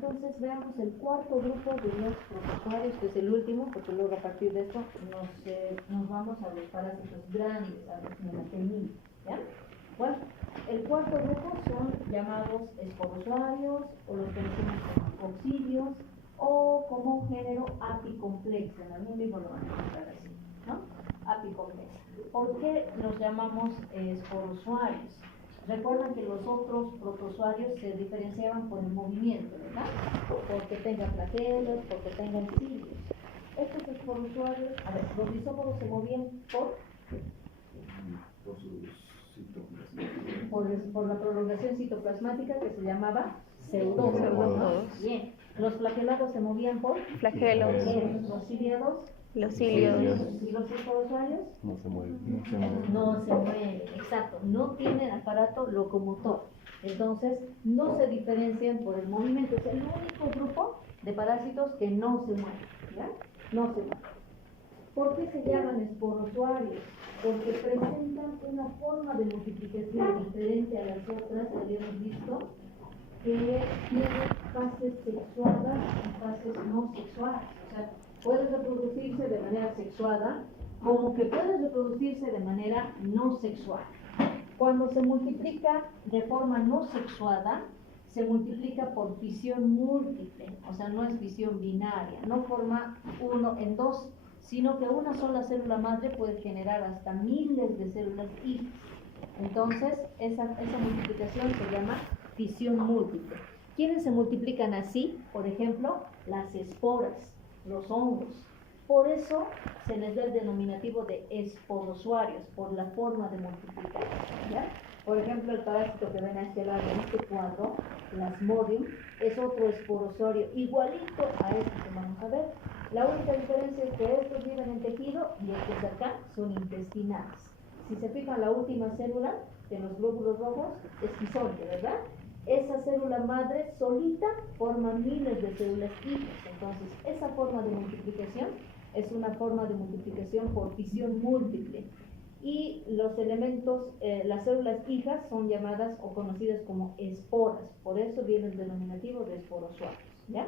entonces veamos el cuarto grupo de los protozoarios, que es el último, porque luego a partir de esto nos vamos a los parásitos grandes, a los nemateninos, ¿ya? Bueno, el cuarto grupo son llamados esporozoarios, o los conocemos como coccidios, o como un género apicomplexa. En algún libro lo van a encontrar así, ¿no? Apicomplexa. ¿Por qué los llamamos esporozoarios? Recuerden que los otros protozoarios se diferenciaban por el movimiento, ¿verdad? Porque tengan flagelos, porque tengan cilios. Estos esporozoarios, a ver, los isópodos se movían por su citoplasma. por la prolongación citoplasmática que se llamaba pseudópodos. Bien. Los flagelados se movían por Flagelos. Los ciliados. Los cilios. ¿Y los esporozoarios? No se mueve. No se mueven, exacto, no tienen aparato locomotor, entonces no se diferencian por el movimiento. Es el único grupo de parásitos que no se mueven, ¿ya? No se mueven. ¿Por qué se llaman esporozoarios? Porque presentan una forma de multiplicación diferente a las otras que habíamos visto, que tienen fases sexuadas y fases no sexuadas. O sea, puede reproducirse de manera sexuada, como que puede reproducirse de manera no sexual. Cuando se multiplica de forma no sexuada, se multiplica por fisión múltiple, o sea, no es fisión binaria, no forma uno en dos, sino que una sola célula madre puede generar hasta miles de células hijas. Entonces, esa multiplicación se llama fisión múltiple. ¿Quiénes se multiplican así? Por ejemplo, las esporas, los hongos. Por eso se les da el denominativo de esporozoarios, por la forma de multiplicar, ¿ya? Por ejemplo, el parásito que ven a este lado en este cuadro, Plasmodium, es otro esporozoario igualito a este que vamos a ver. La única diferencia es que estos viven en tejido y estos de acá son intestinales. Si se fijan, la última célula de los glóbulos rojos es quizoide, ¿verdad? Esa célula madre solita forma miles de células hijas. Entonces, esa forma de multiplicación es una forma de multiplicación por fisión múltiple. Y los elementos, las células hijas son llamadas o conocidas como esporas. Por eso viene el denominativo de esporozoarios, ¿ya?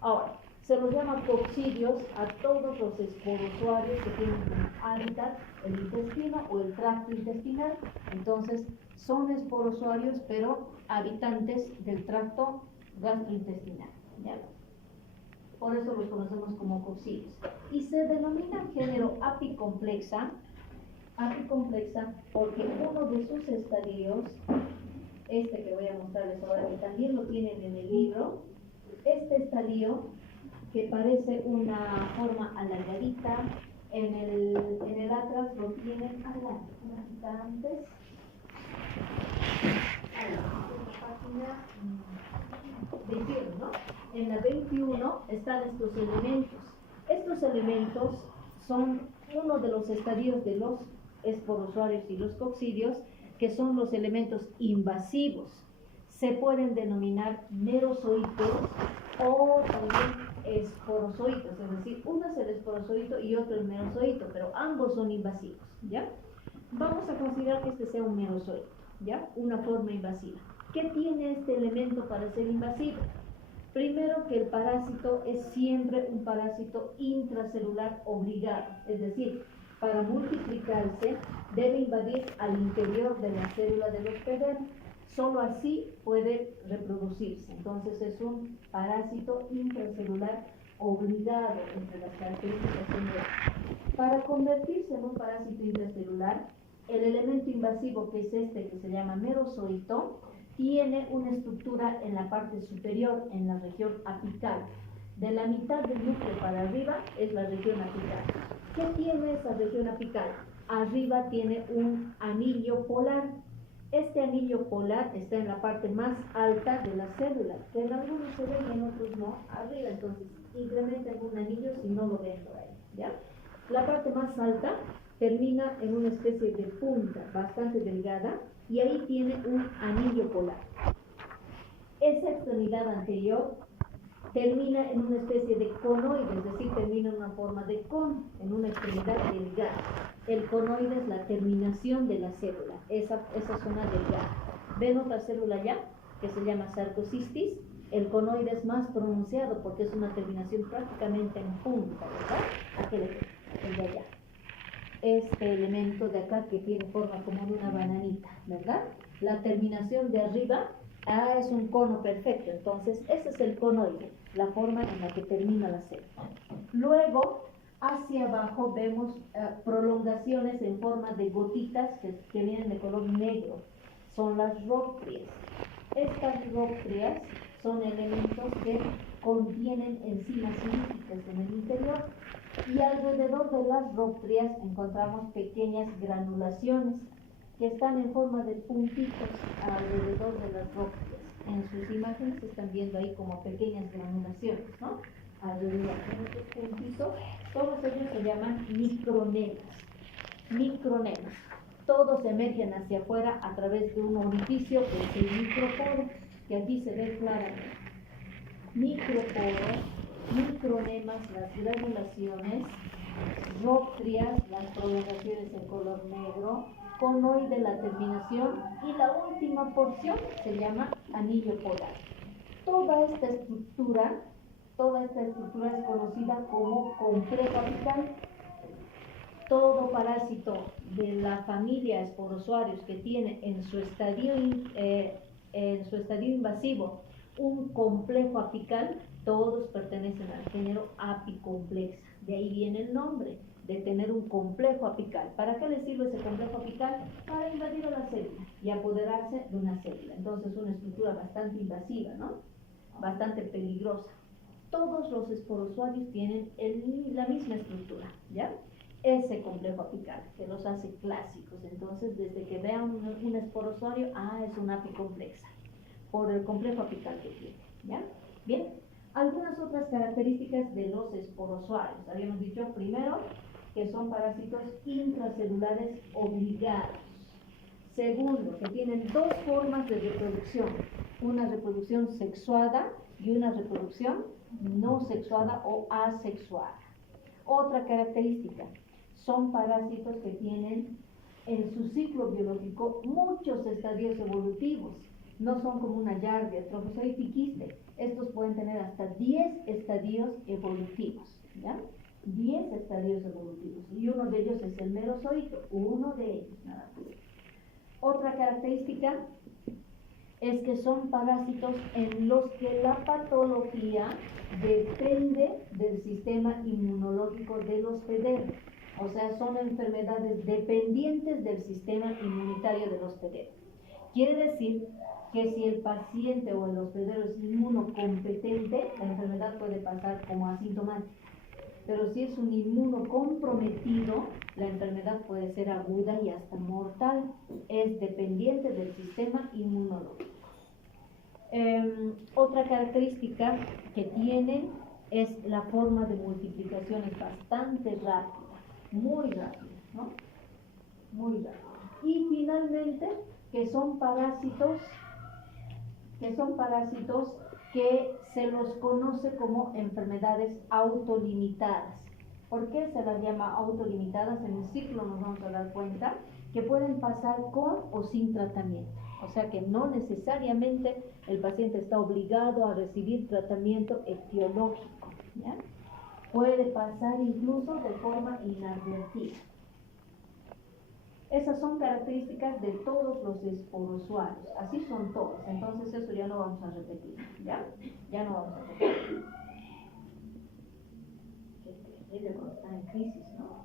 Ahora, se los llama coccidios a todos los esporozoarios que tienen como hábitat el intestino o el tracto intestinal. Entonces, son esporozoarios, pero habitantes del tracto gastrointestinal, ¿ya? Por eso los conocemos como coccidios. Y se denomina género apicomplexa porque uno de sus estadios, este que voy a mostrarles ahora, que también lo tienen en el libro, este estadio que parece una forma alargadita, en el atlas lo tienen antes. En la página 21, ¿no? En la 21 están estos elementos. Estos elementos son uno de los estadios de los esporozoarios y los coccidios, que son los elementos invasivos. Se pueden denominar merozoitos o también esporozoitos, es decir, uno es el esporozoito y otro el merozoito, pero ambos son invasivos, ¿ya? Vamos a considerar que este sea un merozoito, ¿ya? Una forma invasiva. ¿Qué tiene este elemento para ser invasivo? Primero, que el parásito es siempre un parásito intracelular obligado, es decir, para multiplicarse debe invadir al interior de la célula del hospedero. Solo así puede reproducirse. Entonces es un parásito intracelular obligado entre las características generales. Para convertirse en un parásito intracelular, el elemento invasivo, que es este que se llama merozoito, tiene una estructura en la parte superior, en la región apical. De la mitad del núcleo para arriba es la región apical. ¿Qué tiene esa región apical? Arriba tiene un anillo polar. Este anillo polar está en la parte más alta de la célula, que en algunos se ven y en otros no, arriba. Entonces, incrementen un anillo si no lo ven por ahí, ¿ya? La parte más alta termina en una especie de punta bastante delgada y ahí tiene un anillo polar. Esa extremidad anterior termina en una especie de conoide, es decir, termina en una forma de cono, en una extremidad delgada. El conoide es la terminación de la célula, esa zona delgada. ¿Ven otra célula ya? Que se llama sarcocistis. El conoide es más pronunciado porque es una terminación prácticamente en punta, ¿verdad? Aquel el de allá. Este elemento de acá que tiene forma como de una bananita, ¿verdad? La terminación de arriba es un cono perfecto, entonces ese es el conoide, la forma en la que termina la célula. Luego, hacia abajo vemos prolongaciones en forma de gotitas que vienen de color negro, son las róctrias. Estas róctrias son elementos que contienen enzimas líticas en el interior y alrededor de las róctrias encontramos pequeñas granulaciones que están en forma de puntitos alrededor de las róctrias. En sus imágenes están viendo ahí como pequeñas granulaciones, ¿no? Alrededor de estos puntitos, todos ellos se llaman micronemas. Micronemas. Todos emergen hacia afuera a través de un orificio que es el microporo, que aquí se ve claramente. Microporo, micronemas, las granulaciones, róctrias, las prolongaciones en color negro, conoide la terminación y la última porción se llama anillo polar. Toda esta estructura es conocida como complejo apical. Todo parásito de la familia esporozoarios que tiene en su estadio invasivo un complejo apical, todos pertenecen al género apicomplexa. De ahí viene el nombre de tener un complejo apical. ¿Para qué le sirve ese complejo apical? Para invadir a la célula y apoderarse de una célula. Entonces es una estructura bastante invasiva, ¿no? Bastante peligrosa. Todos los esporozoarios tienen la misma estructura, ¿ya? Ese complejo apical, que los hace clásicos. Entonces, desde que vean un esporozoario, es una apicomplexa, por el complejo apical que tiene, ¿ya? Bien, algunas otras características de los esporozoarios. Habíamos dicho primero que son parásitos intracelulares obligados. Segundo, que tienen dos formas de reproducción, una reproducción sexuada y una reproducción no sexuada o asexuada. Otra característica, son parásitos que tienen en su ciclo biológico muchos estadios evolutivos. No son como una yardia, trofozoite y quiste. Estos pueden tener hasta 10 estadios evolutivos, ¿ya? 10 estadios evolutivos. Y uno de ellos es el merozoito, uno de ellos, nada más. Otra característica es que son parásitos en los que la patología depende del sistema inmunológico del hospedero. O sea, son enfermedades dependientes del sistema inmunitario del hospedero. Quiere decir que si el paciente o el hospedero es inmunocompetente, la enfermedad puede pasar como asintomática. Pero si es un inmunocomprometido, la enfermedad puede ser aguda y hasta mortal. Es dependiente del sistema inmunológico. Otra característica que tienen es la forma de multiplicación, es bastante rápida, muy rápida, ¿no? Muy rápida. Y finalmente, que son parásitos que se los conoce como enfermedades autolimitadas. ¿Por qué se las llama autolimitadas? En el ciclo nos vamos a dar cuenta que pueden pasar con o sin tratamiento. O sea que no necesariamente el paciente está obligado a recibir tratamiento etiológico, ¿ya? Puede pasar incluso de forma inadvertida. Esas son características de todos los esporozoarios, así son todos, entonces eso ya no vamos a repetir, ¿ya? Ya no vamos a repetir. Qué terrible cuando está en crisis, ¿no?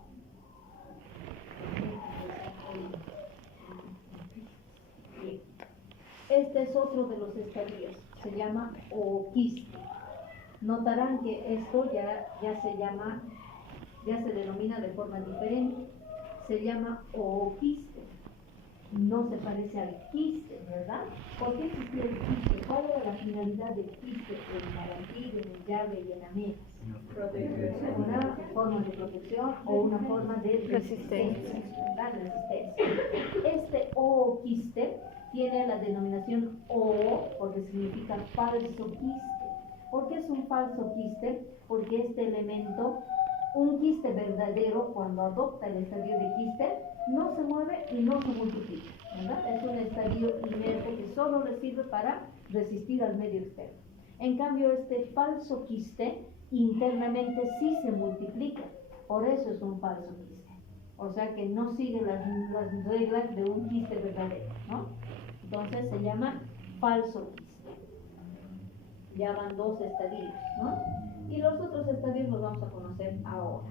Bien. Este es otro de los estadios, se llama ooquiste. Notarán que esto ya se denomina de forma diferente. Se llama ooquiste. No se parece al quiste, ¿verdad? ¿Por qué existía el quiste? ¿Cuál era la finalidad del quiste en lagartija, en llave y en amejas? Una forma de protección o una forma de resistencia. Este ooquiste tiene la denominación O porque significa falso quiste. ¿Por qué es un falso quiste? Porque este elemento, un quiste verdadero, cuando adopta el estadio de quiste, no se mueve y no se multiplica, ¿verdad? Es un estadio inerte que solo le sirve para resistir al medio externo. En cambio, este falso quiste internamente sí se multiplica, por eso es un falso quiste. O sea que no sigue las reglas de un quiste verdadero, ¿no? Entonces se llama falso quiste. Ya van 2 estadios, ¿no? Y los otros estadios los vamos a conocer ahora.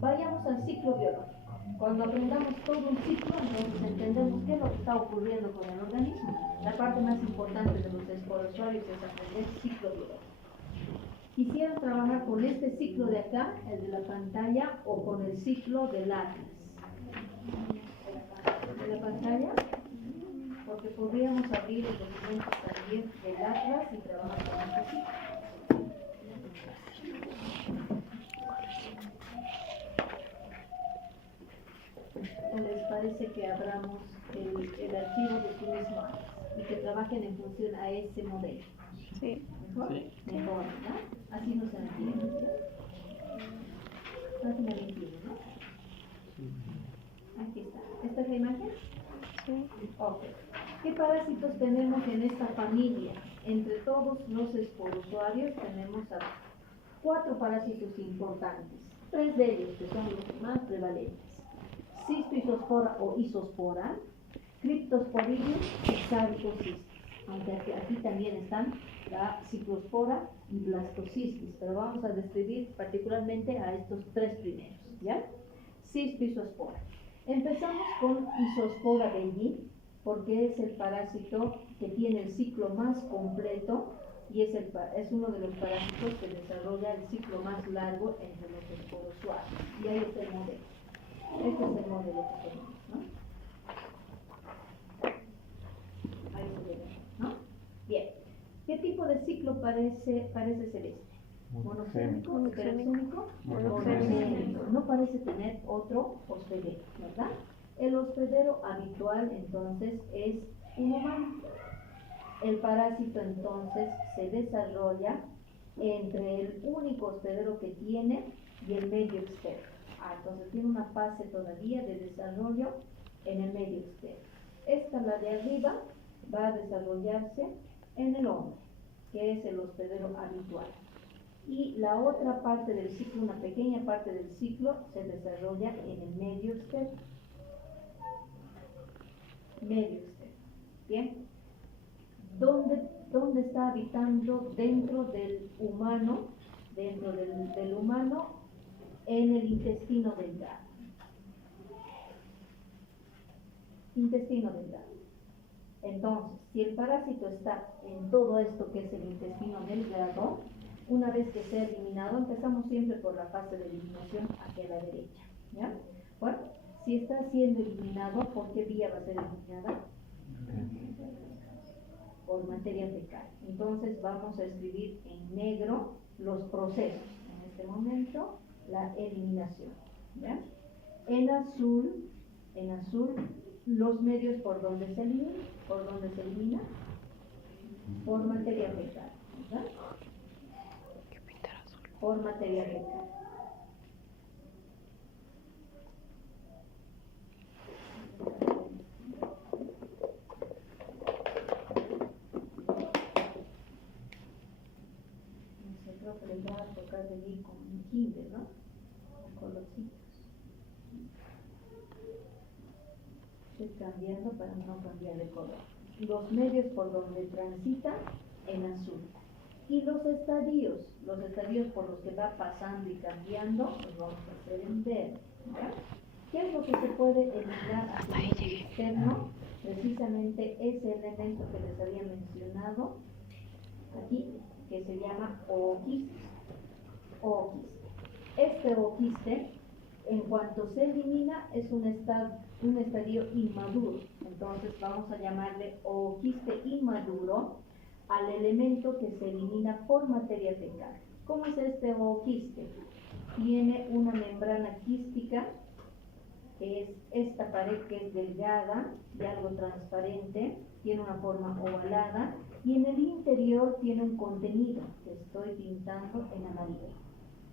Vayamos al ciclo biológico. Cuando aprendamos todo un ciclo, entonces entendemos qué es lo que está ocurriendo con el organismo. La parte más importante de los esporozoarios es aprender ciclo biológico. Quisiera trabajar con este ciclo de acá, el de la pantalla, o con el ciclo del atlas. De la pantalla, porque podríamos abrir el documento también del atlas y trabajar con este ciclo. ¿O les parece que abramos el archivo de tu mismo atlas y que trabajen en función a ese modelo? Sí. ¿Mejor? Sí. Mejor, ¿verdad? Así no se entiende. Página 21, ¿no? Aquí está. ¿Esta es la imagen? Sí. Ok. ¿Qué parásitos tenemos en esta familia? Entre todos los esporozoarios tenemos a 4 parásitos importantes. 3 de ellos que son los más prevalentes. Cistoisospora o isospora, Cryptosporidium y Sarcocistis. Aunque aquí también están la Ciclospora y Blastocystis, pero vamos a describir particularmente a estos 3 primeros, ¿ya? Cistoisospora. Empezamos con Isospora belli, porque es el parásito que tiene el ciclo más completo y es uno de los parásitos que desarrolla el ciclo más largo entre los esporozoarios. Y ahí está el modelo. Este es el modelo que tenemos, ¿no? Ahí se ve, ¿no? Bien. ¿Qué tipo de ciclo parece ser este? ¿Monogénico? ¿Heterozómico? Monogénico. No parece tener otro hospedero, ¿verdad? El hospedero habitual entonces es un humano. El parásito entonces se desarrolla entre el único hospedero que tiene y el medio externo. Entonces tiene una fase todavía de desarrollo en el medio externo. Esta, la de arriba, va a desarrollarse en el hombre, que es el hospedero habitual. Y la otra parte del ciclo, una pequeña parte del ciclo, se desarrolla en el medio externo. Medio externo. Bien. ¿Dónde está habitando dentro del humano? Dentro del humano, en el intestino delgado. Intestino delgado. Entonces, si el parásito está en todo esto que es el intestino delgado, una vez que sea eliminado, empezamos siempre por la fase de eliminación hacia la derecha, ¿ya? Bueno, si está siendo eliminado, ¿por qué vía va a ser eliminada? Por materia fecal. Entonces vamos a escribir en negro los procesos. En este momento, la eliminación, ¿ya? En azul, los medios por donde se elimina, por materia fecal, ¿verdad? Por materia fecal. Creo que les va a tocar venir con un kinder, ¿no? Colorcitos. Estoy cambiando para no cambiar de color. Los medios por donde transita en azul. Y los estadios por los que va pasando y cambiando, los vamos a hacer en verde, ¿ya? ¿Qué es lo que se puede eliminar hacia el medio externo? Precisamente ese elemento que les había mencionado aquí, que se llama ooquiste. Este ooquiste, en cuanto se elimina, es un estadio inmaduro. Entonces vamos a llamarle ooquiste inmaduro al elemento que se elimina por materia fecal. ¿Cómo es este ooquiste? Tiene una membrana quística, que es esta pared que es delgada y algo transparente, tiene una forma ovalada, y en el interior tiene un contenido que estoy pintando en amarillo.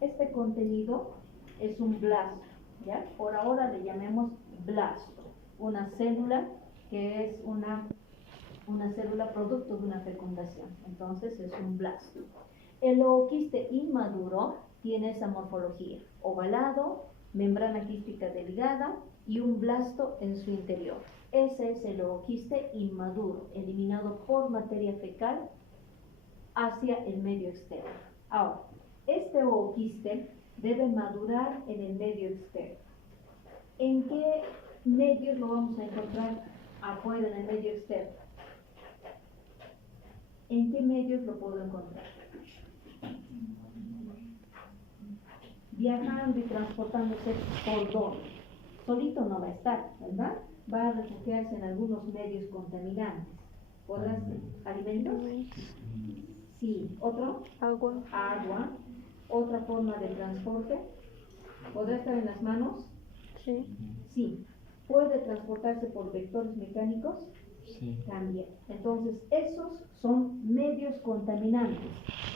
Este contenido es un blastro, ¿ya? Por ahora le llamemos blastro, una célula que es una una célula producto de una fecundación. Entonces es un blasto. El ooquiste inmaduro tiene esa morfología: ovalado, membrana quística delgada y un blasto en su interior. Ese es el ooquiste inmaduro, eliminado por materia fecal hacia el medio externo. Ahora, este ooquiste debe madurar en el medio externo. ¿En qué medios lo vamos a encontrar afuera en el medio externo? ¿En qué medios lo puedo encontrar? Viajando y transportándose por dónde. Solito no va a estar, ¿verdad? Va a refugiarse en algunos medios contaminantes. ¿Podrás alimentos? Sí. ¿Otro? Agua. Agua. ¿Otra forma de transporte? ¿Podrá estar en las manos? Sí. Sí. ¿Puede transportarse por vectores mecánicos? Sí. También. Entonces, esos son medios contaminantes,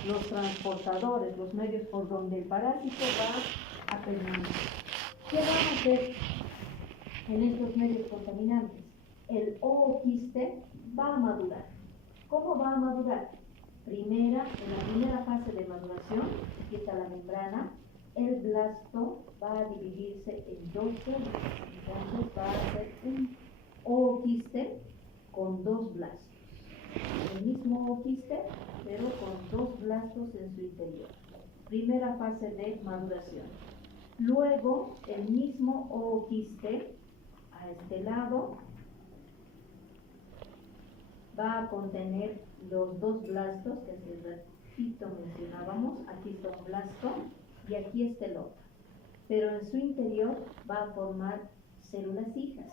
los transportadores, los medios por donde el parásito va a permanecer. ¿Qué van a hacer en estos medios contaminantes? El ooquiste va a madurar. ¿Cómo va a madurar? En la primera fase de maduración, aquí está la membrana, el blasto va a dividirse en dos células. Entonces va a ser un ooquiste con dos blastos. El mismo ooquiste, pero con dos blastos en su interior. Primera fase de maduración. Luego, el mismo ooquiste, a este lado, va a contener los dos blastos que hace ratito mencionábamos. Aquí está un blasto y aquí está el otro. Pero en su interior va a formar células hijas.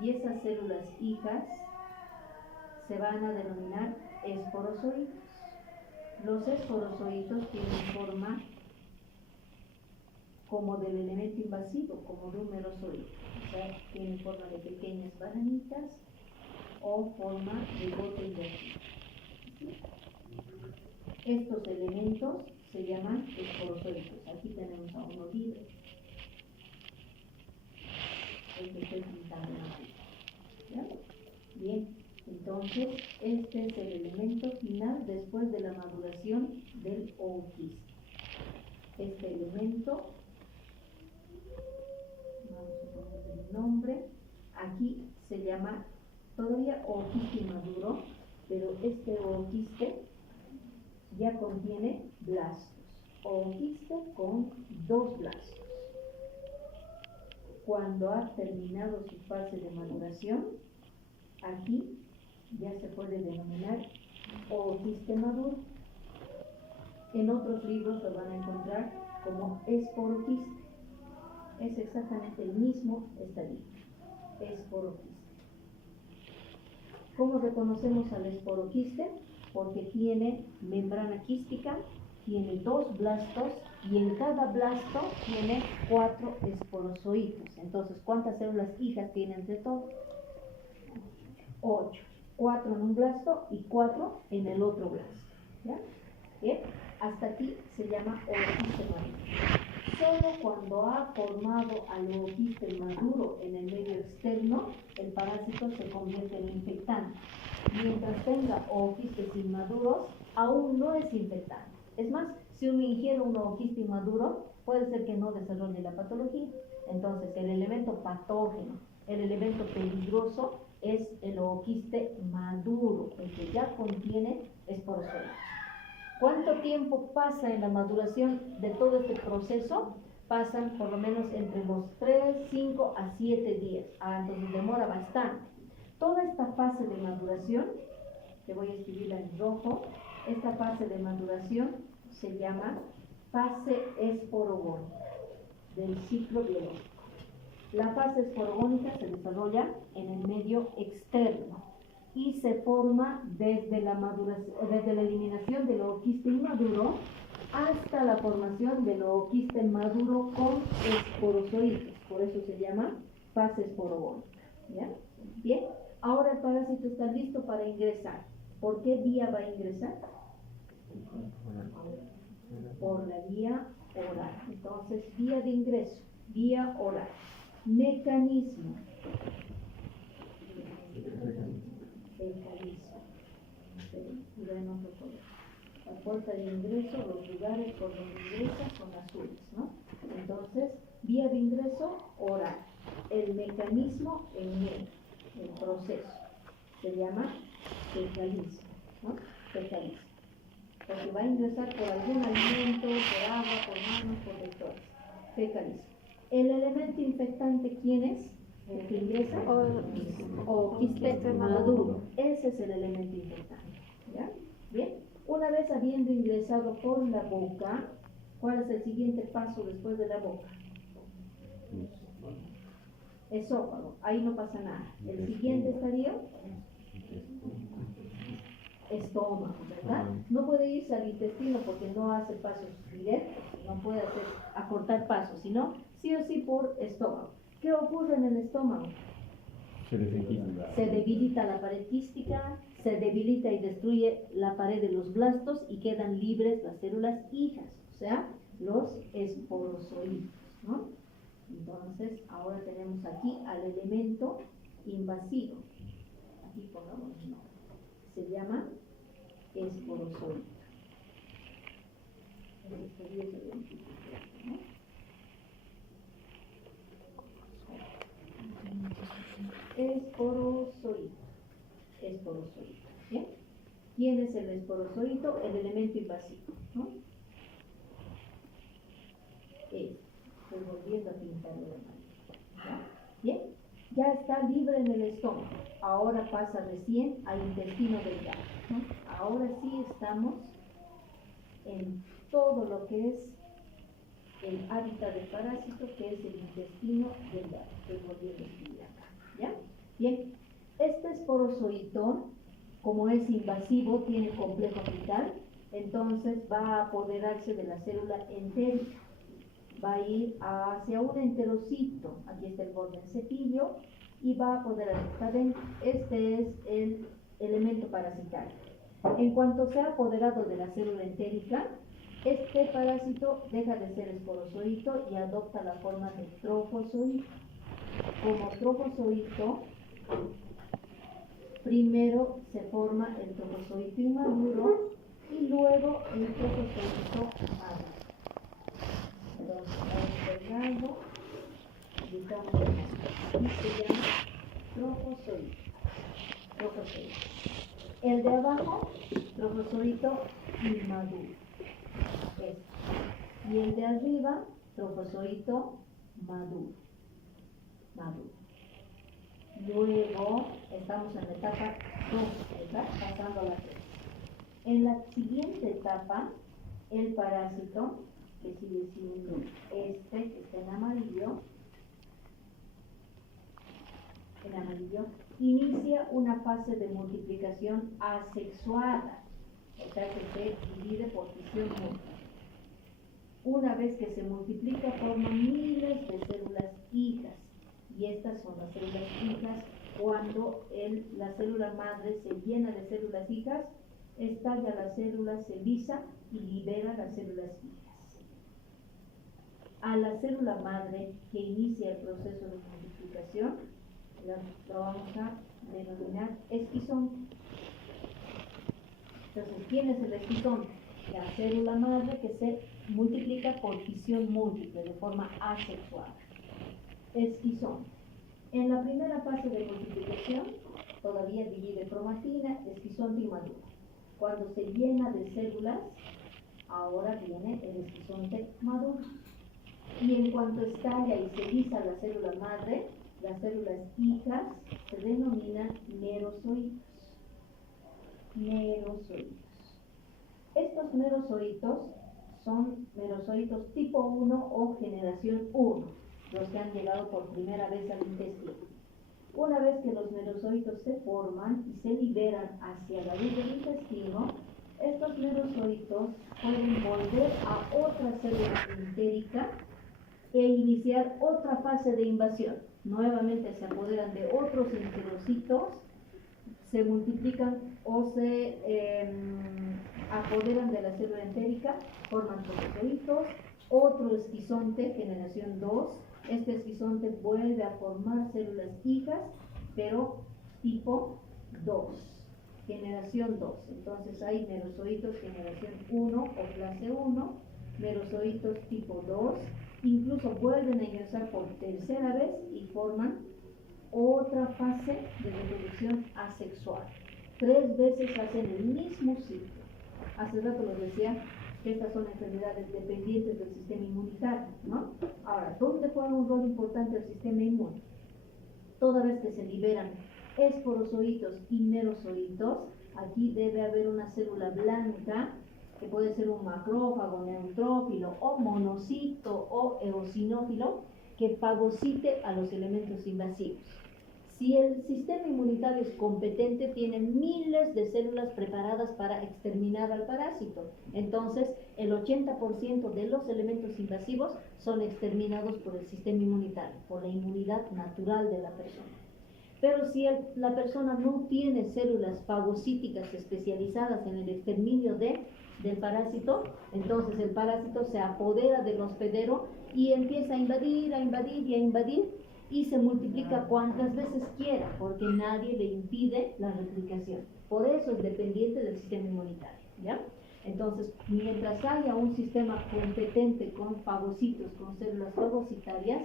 Y esas células hijas se van a denominar esporozoitos. Los esporozoitos tienen forma como del elemento invasivo, como de un merozoide. O sea, tienen forma de pequeñas bananitas o forma de bote invertido. Estos elementos se llaman esporozoitos. Aquí tenemos a uno libre. El que estoy pintando en la. Bien, entonces este es el elemento final después de la maduración del ooquiste. Este elemento, vamos a ponerle el nombre, aquí se llama todavía ooquiste inmaduro, pero este ooquiste ya contiene blastos. Ooquiste con dos blastos. Cuando ha terminado su fase de maduración, aquí ya se puede denominar ooquiste maduro. En otros libros lo van a encontrar como esporoquiste. Es exactamente el mismo estadio. Esporoquiste. ¿Cómo reconocemos al esporoquiste? Porque tiene membrana quística, tiene dos blastos y en cada blasto tiene 4 esporozoitos. Entonces, ¿cuántas células hijas tiene entre todo? 8. 4 en un blasto y 4 en el otro blasto. ¿Ya? Bien, hasta aquí se llama ooquiste maduro. Solo cuando ha formado al ooquiste maduro en el medio externo, el parásito se convierte en infectante. Mientras tenga ooquistes inmaduros, aún no es infectante. Es más, si uno ingiere un ooquiste inmaduro, puede ser que no desarrolle la patología. Entonces, el elemento patógeno, el elemento peligroso, es el ooquiste maduro, el que ya contiene esporozoides. ¿Cuánto tiempo pasa en la maduración de todo este proceso? Pasan por lo menos entre los 3, 5 a 7 días. Entonces demora bastante. Toda esta fase de maduración, que voy a escribirla en rojo, esta fase de maduración se llama fase esporogónica del ciclo biológico. La fase esporogónica se desarrolla en el medio externo y se forma desde la eliminación del ooquiste inmaduro hasta la formación del ooquiste maduro con esporozoides. Por eso se llama fase esporogónica. ¿Ya? Bien, ahora el parásito está listo para ingresar. ¿Por qué vía va a ingresar? Por la vía oral. Entonces, vía de ingreso, vía oral. Mecanismo. Mecanismo. puerta de ingreso, los lugares por donde ingresa son azules, ¿no? Entonces, vía de ingreso, oral. El mecanismo en negro, el proceso, se llama fecalismo, ¿no? Fecalismo. Porque va a ingresar por algún alimento, por agua, por manos, por vectores. Fecalismo. El elemento infectante, ¿quién es? El que ingresa o quiste maduro. Ese es el elemento infectante. ¿Ya? Bien. Una vez habiendo ingresado por la boca, ¿cuál es el siguiente paso después de la boca? Esófago. Ahí no pasa nada. El siguiente estadio, estómago, ¿verdad? No puede irse al intestino porque no hace pasos directos, no puede acortar pasos, sino sí o sí por estómago. ¿Qué ocurre en el estómago? Se debilita la pared quística, se debilita y destruye la pared de los blastos y quedan libres las células hijas, o sea, los esporozoitos, ¿no? Entonces, ahora tenemos aquí al elemento invasivo. Aquí pongamos un nombre. Se llama esporozoito. Esporozoito. Esporozoito. ¿Bien? ¿Quién es el esporozoito? El elemento invasivo, ¿no? Estoy volviendo a pintar de amarillo. ¿Bien? Ya está libre en el estómago. Ahora pasa recién al intestino delgado, ¿no? Ahora sí estamos en todo lo que es el hábitat del parásito, que es el intestino delgado. Estoy volviendo a escribir acá. ¿Ya? Bien. Este esporozoito, como es invasivo, tiene complejo vital, entonces va a apoderarse de la célula entérica. Va a ir hacia un enterocito, aquí está el borde del cepillo, y va a apoderarse. Este es el elemento parasitario. En cuanto se ha apoderado de la célula entérica, este parásito deja de ser esporozoito y adopta la forma de trofozoito. Como trofozoito, primero se forma el trofozoito inmaduro y luego el trofozoito maduro. Entonces, vamos pegando, aquí se llama trofozoito. Trofozoito. El de abajo, trofozoito inmaduro. Y el de arriba, trofozoito maduro. Maduro. Luego estamos en la etapa 2, ¿verdad? Pasando a la 3. En la siguiente etapa, el parásito, que sigue siendo este, que está en amarillo, inicia una fase de multiplicación asexuada, o sea que se divide por fisión múltiple. Una vez que se multiplica, forma miles de células hijas, y estas son las células hijas. Cuando la célula madre se llena de células hijas, estalla la célula, se lisa y libera las células hijas. A la célula madre que inicia el proceso de multiplicación, lo vamos a denominar esquizón. Entonces, ¿quién es el esquizón? La célula madre que se multiplica por fisión múltiple de forma asexuada. Esquizón. En la primera fase de multiplicación, todavía divide cromatina, esquizonte inmaduro. Cuando se llena de células, ahora viene el esquizonte maduro. Y en cuanto estalla y se lisa la célula madre, las células hijas se denominan merozoitos. Merozoitos. Estos merozoitos son merozoitos tipo 1 o generación 1. Los que han llegado por primera vez al intestino. Una vez que los merozoitos se forman y se liberan hacia la luz del intestino, estos merozoitos pueden volver a otra célula entérica e iniciar otra fase de invasión. Nuevamente se apoderan de otros enterocitos, se multiplican o se apoderan de la célula entérica, forman trofozoitos, otro esquizonte, generación 2. Este esquizonte vuelve a formar células hijas, pero tipo 2. generación 2. Entonces hay merozoitos generación 1 o clase 1, merozoitos tipo 2, incluso vuelven a ingresar por tercera vez y forman otra fase de reproducción asexual. 3 veces hacen el mismo ciclo. Hace rato les decía que estas son enfermedades dependientes del sistema inmunitario, ¿no? Ahora, ¿dónde juega un rol importante el sistema inmune? Toda vez que se liberan esporozoitos y merozoitos, aquí debe haber una célula blanca, que puede ser un macrófago, neutrófilo, o monocito, o eosinófilo, que fagocite a los elementos invasivos. Si el sistema inmunitario es competente, tiene miles de células preparadas para exterminar al parásito. Entonces, el 80% de los elementos invasivos son exterminados por el sistema inmunitario, por la inmunidad natural de la persona. Pero si la persona no tiene células fagocíticas especializadas en el exterminio del parásito, entonces el parásito se apodera del hospedero y empieza a invadir y a invadir, y se multiplica cuantas veces quiera, porque nadie le impide la replicación. Por eso es dependiente del sistema inmunitario, ¿ya? Entonces, mientras haya un sistema competente con fagocitos, con células fagocitarias,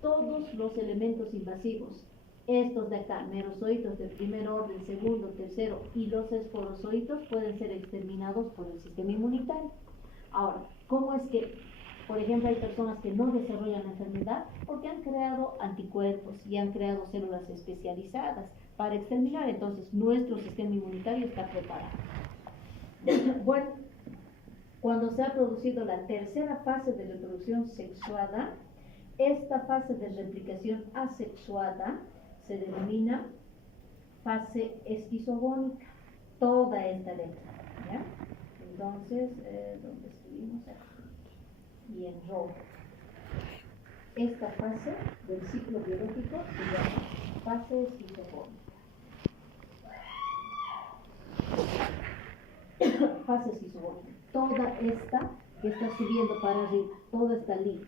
todos los elementos invasivos, estos de acá, merozoitos del primer orden, segundo, tercero, y los esporozoitos pueden ser exterminados por el sistema inmunitario. Ahora, ¿cómo es que, por ejemplo, hay personas que no desarrollan la enfermedad? Porque han creado anticuerpos y han creado células especializadas para exterminar. Entonces, nuestro sistema inmunitario está preparado. Bueno, cuando se ha producido la tercera fase de reproducción sexuada, esta fase de replicación asexuada se denomina fase esquizogónica. Toda esta letra, ¿ya? Entonces, ¿dónde escribimos aquí? Y en rojo. Esta fase del ciclo biológico se llama fase esquizogónica. Fase esquizogónica. Toda esta que está subiendo para arriba, toda esta línea,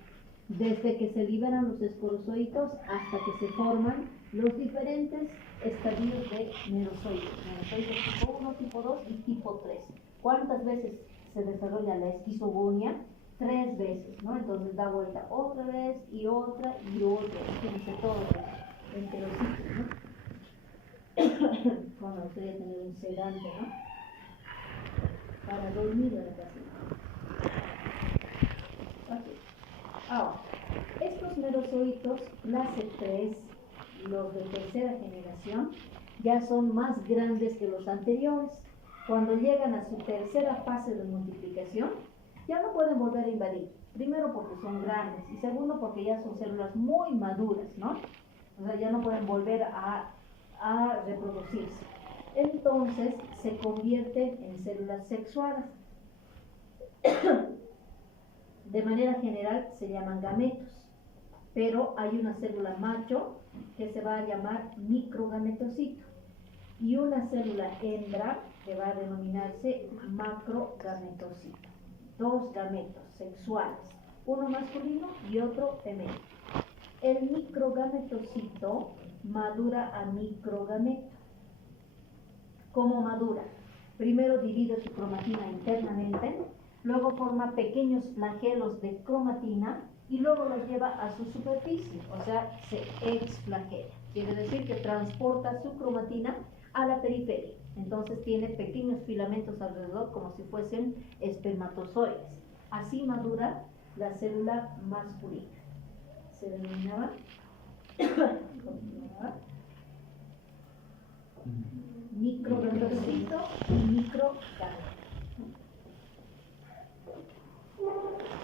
desde que se liberan los esporozoitos hasta que se forman los diferentes estadios de merozoitos. Merozoitos tipo 1, tipo 2 y tipo 3. ¿Cuántas veces se desarrolla la esquizogonia? 3 veces, ¿no? Entonces da vuelta otra vez y otra y otra. Fíjense todo entre los ciclos, ¿no? Bueno, ustedes tener un sedante, ¿no? Para dormir a la casa. Okay. Ahora, estos merozoitos clase 3, los de tercera generación, ya son más grandes que los anteriores. Cuando llegan a su tercera fase de multiplicación, ya no pueden volver a invadir. Primero porque son grandes y segundo porque ya son células muy maduras, ¿no? O sea, ya no pueden volver a reproducirse. Entonces se convierten en células sexuadas. De manera general se llaman gametos, pero hay una célula macho que se va a llamar microgametocito y una célula hembra que va a denominarse macrogametocito. 2 gametos sexuales, uno masculino y otro femenino. El microgametocito madura a microgameto. ¿Cómo madura? Primero divide su cromatina internamente, luego forma pequeños flagelos de cromatina y luego los lleva a su superficie, o sea, se exflagela. Quiere decir que transporta su cromatina a la periferia. Entonces tiene pequeños filamentos alrededor como si fuesen espermatozoides. Así madura la célula masculina. Se denominaba microgametocito y microgameto.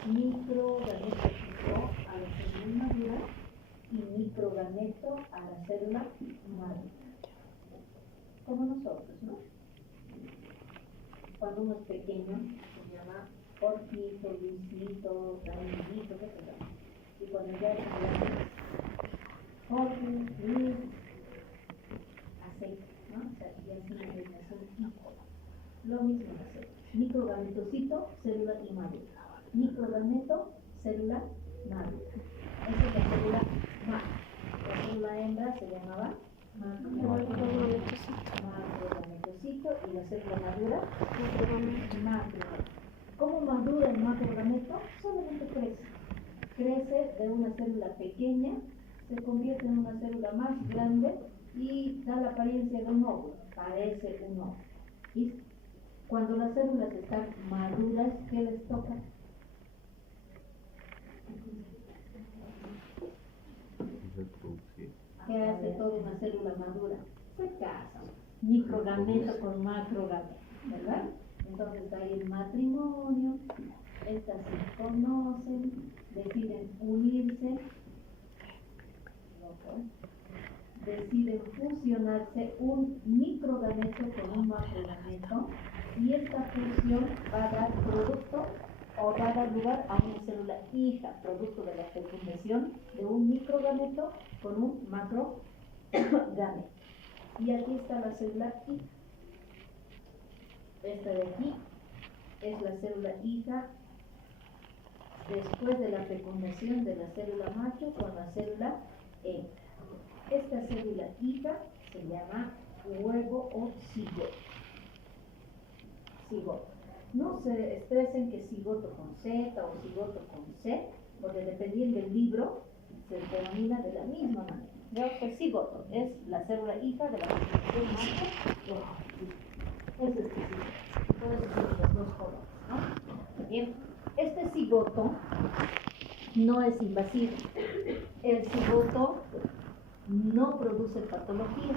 Microgametocito a la célula madura y microgameto a la célula madura. Como nosotros, ¿no? Cuando uno es pequeño se llama Jorgito, Luisito, Danielito, qué sé yo. Y cuando ya es grande, Jorge, Luis, aceite, ¿no? O sea, y así no. Lo mismo en la célula. Microgametocito, célula inmadura. Microgameto, célula madura. Esa es la célula madura. La célula hembra se llamaba macrogametocito. embrioncito y la célula madura, macrogameto. ¿Cómo madura el macrogameto? Solamente crece. Crece de una célula pequeña, se convierte en una célula más grande y da la apariencia de un óvulo, parece un óvulo. Y cuando las células están maduras, ¿qué les toca? ¿Qué hace toda una célula madura? Se casa, microgameto con macrogameto, ¿verdad? Entonces hay el matrimonio, estas se conocen, deciden unirse, deciden fusionarse un microgameto con un macrogameto y esta fusión va a dar producto o va a dar lugar a una célula hija, producto de la fecundación de un microgameto con un macrogameto. Y aquí está la célula hija. Esta de aquí es la célula hija después de la fecundación de la célula macho con la célula hembra. Esta célula hija se llama huevo o cigoto. Cigoto. No se estresen que cigoto con Z o cigoto con C, porque dependiendo del libro se denomina de la misma manera. Veo que cigoto es la célula hija de la fecundación macho. Es específico. Por eso tiene los dos colores, ¿no? Bien. Este cigoto no es invasivo. El cigoto no produce patología.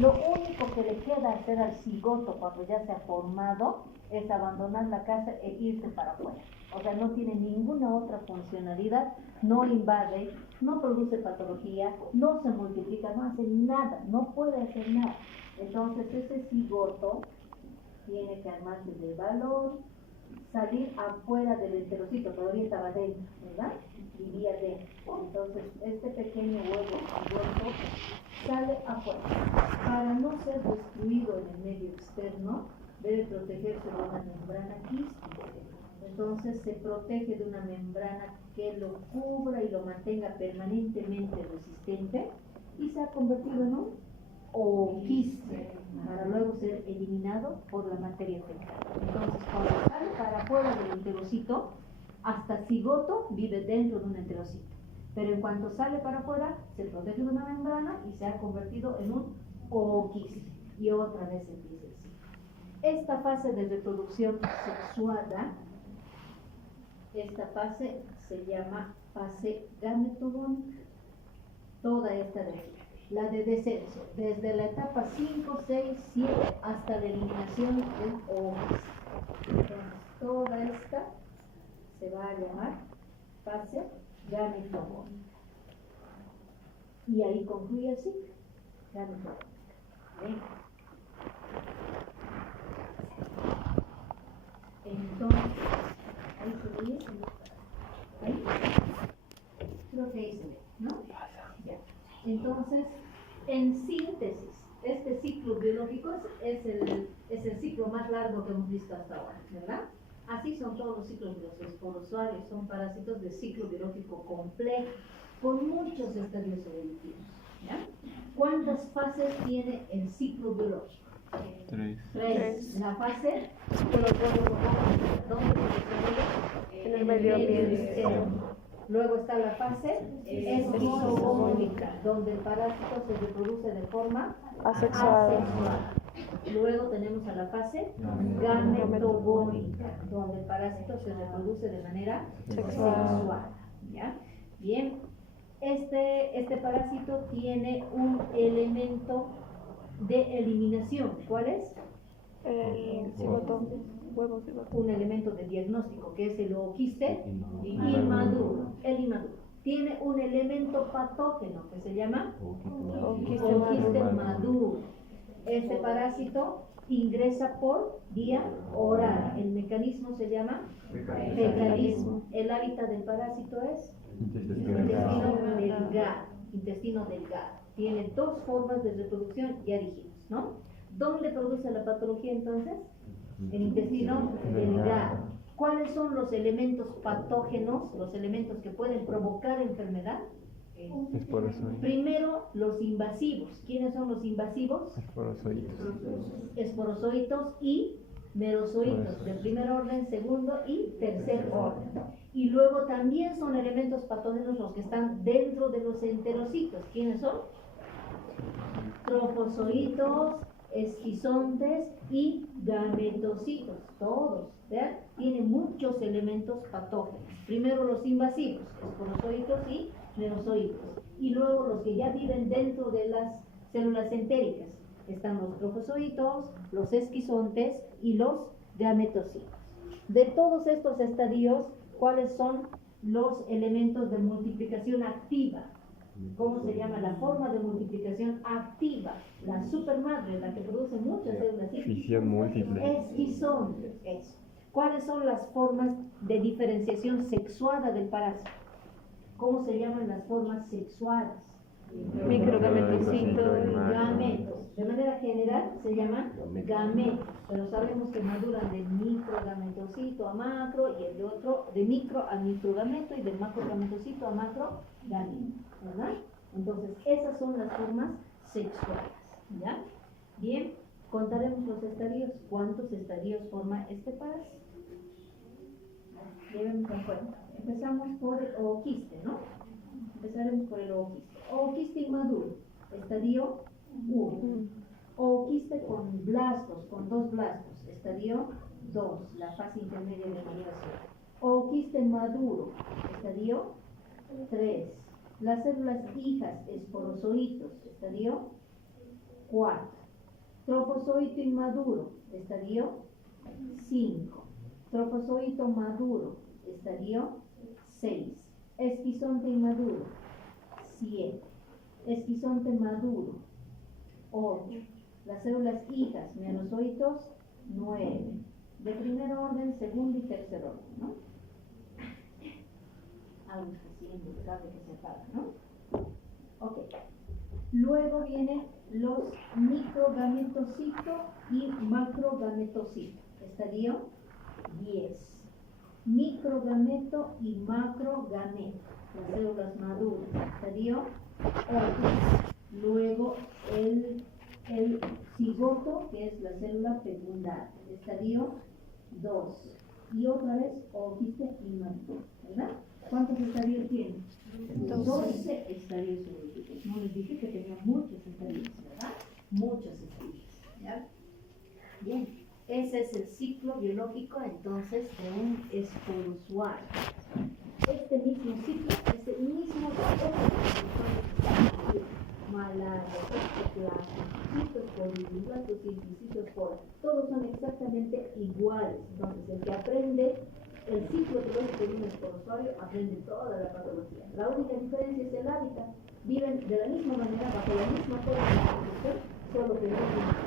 Lo único que le queda hacer al cigoto cuando ya se ha formado es abandonar la casa e irse para afuera. O sea, no tiene ninguna otra funcionalidad, no invade, no produce patología, no se multiplica, no hace nada, no puede hacer nada. Entonces ese cigoto tiene que armarse de valor, salir afuera del enterocito, todavía estaba dentro, ¿verdad? Vivía dentro. Entonces este pequeño huevo cigoto sale afuera. Para no ser destruido en el medio externo, debe protegerse de una membrana quística. Entonces se protege de una membrana que lo cubra y lo mantenga permanentemente resistente y se ha convertido en un ooquiste para luego ser eliminado por la materia fecal. Entonces cuando sale para afuera del enterocito, hasta cigoto vive dentro de un enterocito. Pero en cuanto sale para afuera, se protege de una membrana y se ha convertido en un ooquiste. Y otra vez empieza el ciclo. Esta fase de reproducción sexuada, esta fase se llama fase gametogónica. Toda esta de aquí. La de descenso, desde la etapa 5, 6, 7 hasta la eliminación del ooquiste. Entonces, toda esta se va a llamar fase gametogónica. Y ahí concluye el ciclo gametogónico. Entonces, ahí se ve, ahí, creo que ahí se ve, ¿no? Ya. Entonces, en síntesis, este ciclo biológico es el ciclo más largo que hemos visto hasta ahora, ¿verdad? Así son todos los ciclos biológicos. Los porozoarios son parásitos de ciclo biológico complejo, con muchos estadios evolutivos. ¿Ya? ¿Cuántas fases tiene el ciclo biológico? Tres. La fase, ¿dónde se desarrolla? En el medio ambiente. Luego está la fase esquizogónica, donde el parásito se reproduce de forma Asexual. Luego tenemos a la fase gametogónica, donde el parásito se reproduce de manera sexual. ¿Ya? Bien, este parásito tiene un elemento de eliminación. ¿Cuál es? El cigoto. Huevo cigoto. Un elemento de diagnóstico que es el ooquiste inmaduro, el inmaduro. Tiene un elemento patógeno que se llama ooquiste maduro. Este parásito ingresa por vía oral. El mecanismo se llama fecalismo. El hábitat del parásito es intestino delgado. Tiene dos formas de reproducción, ya dijimos, ¿no? ¿Dónde produce la patología entonces? El intestino delgado. ¿Cuáles son los elementos patógenos, los elementos que pueden provocar enfermedad? Esporozoides. Primero, los invasivos. ¿Quiénes son los invasivos? Esporozoides. Esporozoitos y merozoitos, de primer orden, segundo y tercer orden. Y luego también son elementos patógenos los que están dentro de los enterocitos. ¿Quiénes son? Trofozoitos, esquizontes y gametocitos. Todos, ¿vean? Tienen muchos elementos patógenos. Primero los invasivos, esporozoitos y merozoitos. Y luego los que ya viven dentro de las células entéricas. Están los trofozoitos, los esquizontes y los gametocitos. De todos estos estadios, ¿cuáles son los elementos de multiplicación activa? ¿Cómo se llama la forma de multiplicación activa? La supermadre, la que produce muchas células. Fisión múltiple. Esquizontes, eso. ¿Cuáles son las formas de diferenciación sexuada del parásito? ¿Cómo se llaman las formas sexuadas? Microgametocitos. Gametos. De manera general se llaman gametos, pero sabemos que maduran de microgametocito a macro y el de otro de micro a microgameto y del macrogametocito a macrogameto, ¿verdad? Entonces, esas son las formas sexuales, ¿ya? Bien, contaremos los estadios. ¿Cuántos estadios forma este parásito? Llevemos en cuenta. Empezamos por el ooquiste, ¿no? Empezaremos por el ooquiste. Ooquiste inmaduro, estadio 1. Ooquiste con blastos, con 2 blastos, estadio 2, la fase intermedia de maduración. Ooquiste maduro, estadio 3. Las células hijas, esporozoitos, estadio 4. Trofozoito inmaduro, estadio 5. Trofozoito maduro, estadio 6. Esquizonte inmaduro, 7. Esquizonte maduro, 8. Las células hijas, merozoitos, 9. De primer orden, segundo y tercer orden, ¿no? Algo así, el cable que se apaga, ¿no? Ok. Luego vienen los microgametocitos y macrogametocitos. Estadio 10. Microgameto y macrogameto, las células maduras. Estadio 8. Luego el cigoto, que es la célula fecundada. Estadio 2. Y otra vez ooquiste inmaduro, ¿verdad? ¿Cuántos estadios tiene? 12 estadios evolutivos. No les dije que tenía muchos estadios, ¿verdad? Muchos estadios, ¿ya? Bien, ese es el ciclo biológico entonces de un esporozoario. Este mismo ciclo, este mismo malaria, citosporidios, citospora, todos son exactamente iguales. Entonces, el que aprende el ciclo biológico de un esporozoario aprende toda la patología. La única diferencia es el hábitat. Viven de la misma manera, bajo la misma forma de reproducción, solo que no tienen.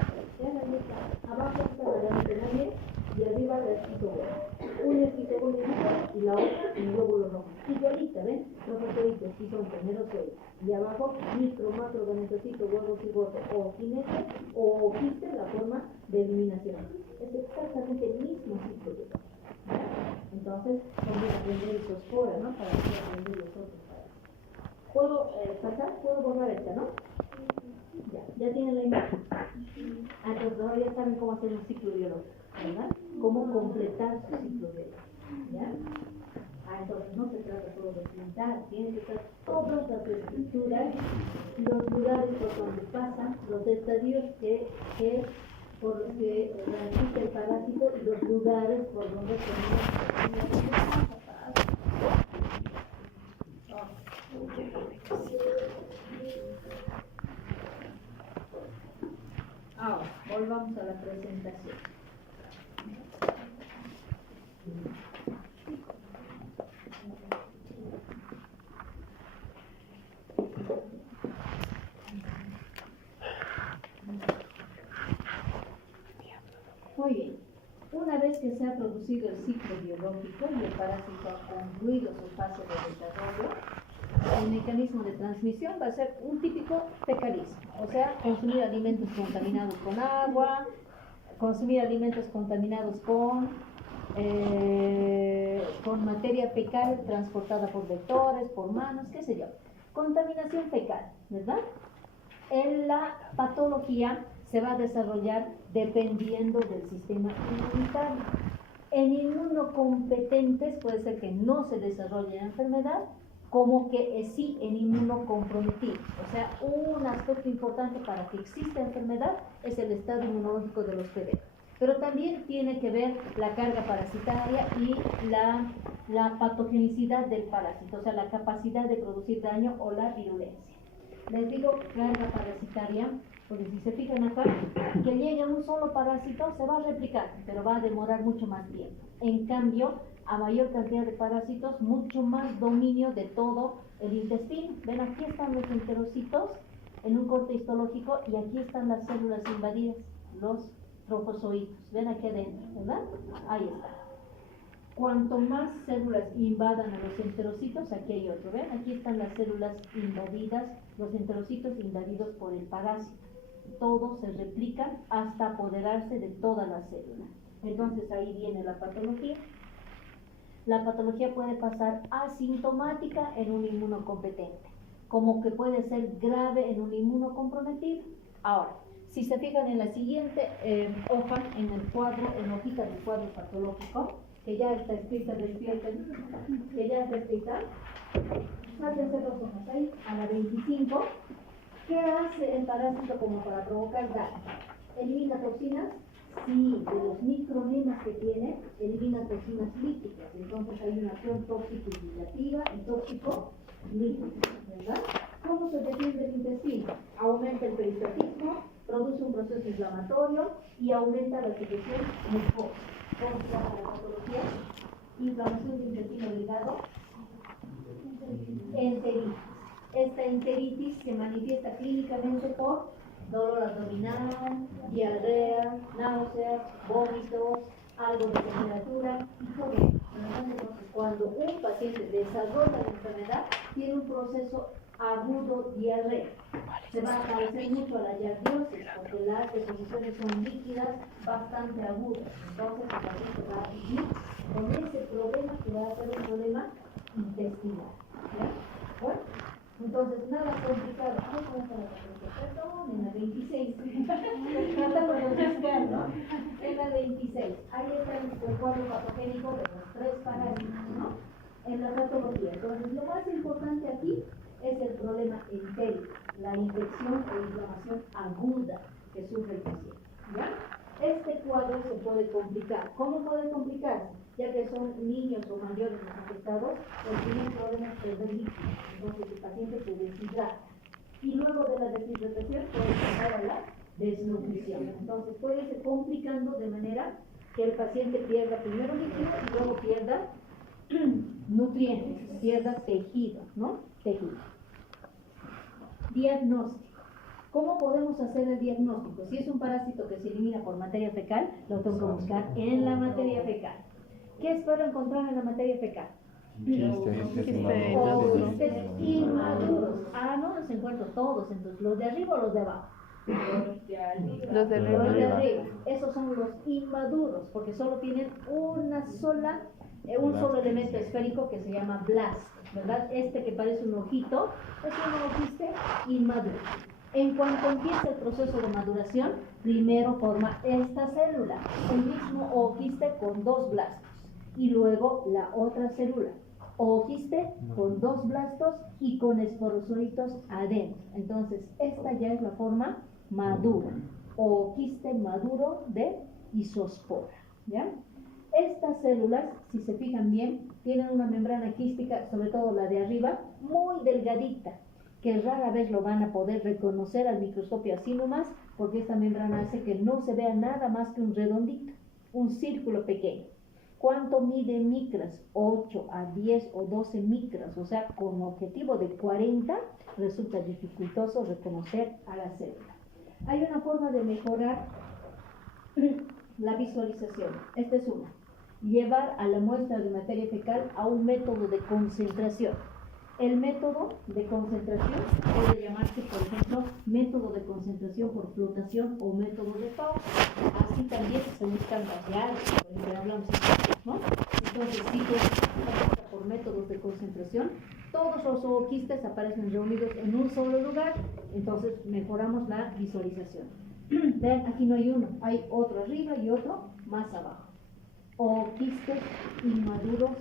Abajo está la gameta y arriba la esquizogónida. Una esquizogónida y la otra en glóbulo rojo. Igualita, ¿ven? Trofozoito, esquizonte, merozoide. Y abajo, micro, macro, gametocito, huevo, cigoto, o quinete, o quiste, la forma de eliminación. Es exactamente el mismo ciclo de todo. Entonces, vamos a aprender isospora, ¿no? Para poder aprender los otros. ¿Puedo pasar? ¿Puedo borrar esta, no? Ya tienen la imagen. Entonces ahora ya saben cómo hacer un ciclo biológico, ¿verdad? Cómo completar su ciclo biológico, ¿ya? Entonces no se trata solo de pintar, tienen que estar todas las estructuras, los lugares por donde pasan, los estadios por los que transmite el parásito y los lugares por donde tenemos. Ahora, volvamos a la presentación. Muy bien. Una vez que se ha producido el ciclo biológico y el parásito ha concluido su fase de desarrollo, el mecanismo de transmisión va a ser un típico fecalismo, o sea, consumir alimentos contaminados con agua, consumir alimentos contaminados con materia fecal transportada por vectores, por manos, qué sé yo. Contaminación fecal, ¿verdad? La patología se va a desarrollar dependiendo del sistema inmunitario. En inmunocompetentes puede ser que no se desarrolle la enfermedad, como que sí en inmunocomprometidos. O sea, un aspecto importante para que exista enfermedad es el estado inmunológico del hospedero. Pero también tiene que ver la carga parasitaria y la patogenicidad del parásito, o sea, la capacidad de producir daño o la virulencia. Les digo carga parasitaria, porque si se fijan acá, que llegue un solo parásito se va a replicar, pero va a demorar mucho más tiempo. En cambio, a mayor cantidad de parásitos, mucho más dominio de todo el intestino. Ven, aquí están los enterocitos en un corte histológico y aquí están las células invadidas, los trofozoitos. Ven aquí adentro, ¿verdad? Ahí está. Cuanto más células invadan a los enterocitos, aquí hay otro, ¿ven? Aquí están las células invadidas, los enterocitos invadidos por el parásito. Todos se replican hasta apoderarse de toda la célula. Entonces ahí viene la patología. La patología puede pasar asintomática en un inmunocompetente, como que puede ser grave en un inmunocomprometido. Ahora, si se fijan en la siguiente hoja, en el cuadro, en la hojita del cuadro patológico, que ya está escrita, despierten, que ya está escrita, sáquense dos hojas ahí, a la 25. ¿Qué hace el parásito como para provocar daño? ¿Elimina toxinas? Sí, de los micronemas que tiene, elimina toxinas líticas. Entonces hay una acción tóxico-irritativa y tóxico-lítica, ¿verdad? ¿Cómo se defiende el intestino? Aumenta el peristatismo, produce un proceso inflamatorio y aumenta la secreción mucosa. ¿Cómo se llama la patología? Inflamación del intestino delgado, enteritis. Esta enteritis se manifiesta clínicamente por dolor abdominal, diarrea, náuseas, vómitos, algo de temperatura y todo eso. Entonces, cuando un paciente desarrolla la enfermedad, tiene un proceso agudo diarrea. Se va a parecer mucho a la yardiosis, porque las deposiciones son líquidas bastante agudas. Entonces, el paciente va a vivir con ese problema que va a ser un problema intestinal. ¿Ya? Bueno, entonces, nada complicado. ¿Cómo está la patología? Perdón, en la 26. Tratando de buscar, ¿no? En la 26. Ahí está el cuadro patogénico de los 3 parásitos, ¿no? En la patología. Entonces, lo más importante aquí es el problema entérico, la infección o inflamación aguda que sufre el paciente. ¿Ya? Este cuadro se puede complicar. ¿Cómo puede complicarse? Ya que son niños o mayores los afectados, el primer problema es perder líquido. Entonces el paciente se deshidrata. Y luego de la deshidratación puede pasar a la desnutrición. Entonces puede irse complicando de manera que el paciente pierda primero líquido y luego pierda nutrientes, pierda tejido, ¿no? Tejido. Diagnóstico. ¿Cómo podemos hacer el diagnóstico? Si es un parásito que se elimina por materia fecal, lo tengo que buscar en la materia fecal. ¿Qué espero encontrar en la materia fecal? Quistes inmaduros. Ah, no los encuentro todos, entonces, ¿los de arriba o los de abajo? Los de Los de arriba. arriba. Esos son los inmaduros, porque solo tienen un solo elemento esférico que se llama blasto, ¿verdad? Este que parece un ojito es un oquiste inmaduro. En cuanto empieza el proceso de maduración, primero forma esta célula, el mismo oquiste con 2 blastos, y luego la otra célula, oquiste con 2 blastos y con esporozolitos adentro. Entonces, esta ya es la forma madura, oquiste maduro de isospora, ¿ya? Estas células, si se fijan bien, tienen una membrana quística, sobre todo la de arriba, muy delgadita, que rara vez lo van a poder reconocer al microscopio así nomás, porque esta membrana hace que no se vea nada más que un redondito, un círculo pequeño. ¿Cuánto mide micras? 8 a 10 o 12 micras, o sea, con objetivo de 40 resulta dificultoso reconocer a la célula. Hay una forma de mejorar la visualización. Esta es una. Llevar a la muestra de materia fecal a un método de concentración. El método de concentración puede llamarse, por ejemplo, método de concentración por flotación o método de pausa. Así también se buscan gaseados, por ejemplo, hablamos, ¿no? Entonces, si por métodos de concentración, todos los ooquistes aparecen reunidos en un solo lugar, entonces mejoramos la visualización. Vean, aquí no hay uno, hay otro arriba y otro más abajo. Ooquistes inmaduros,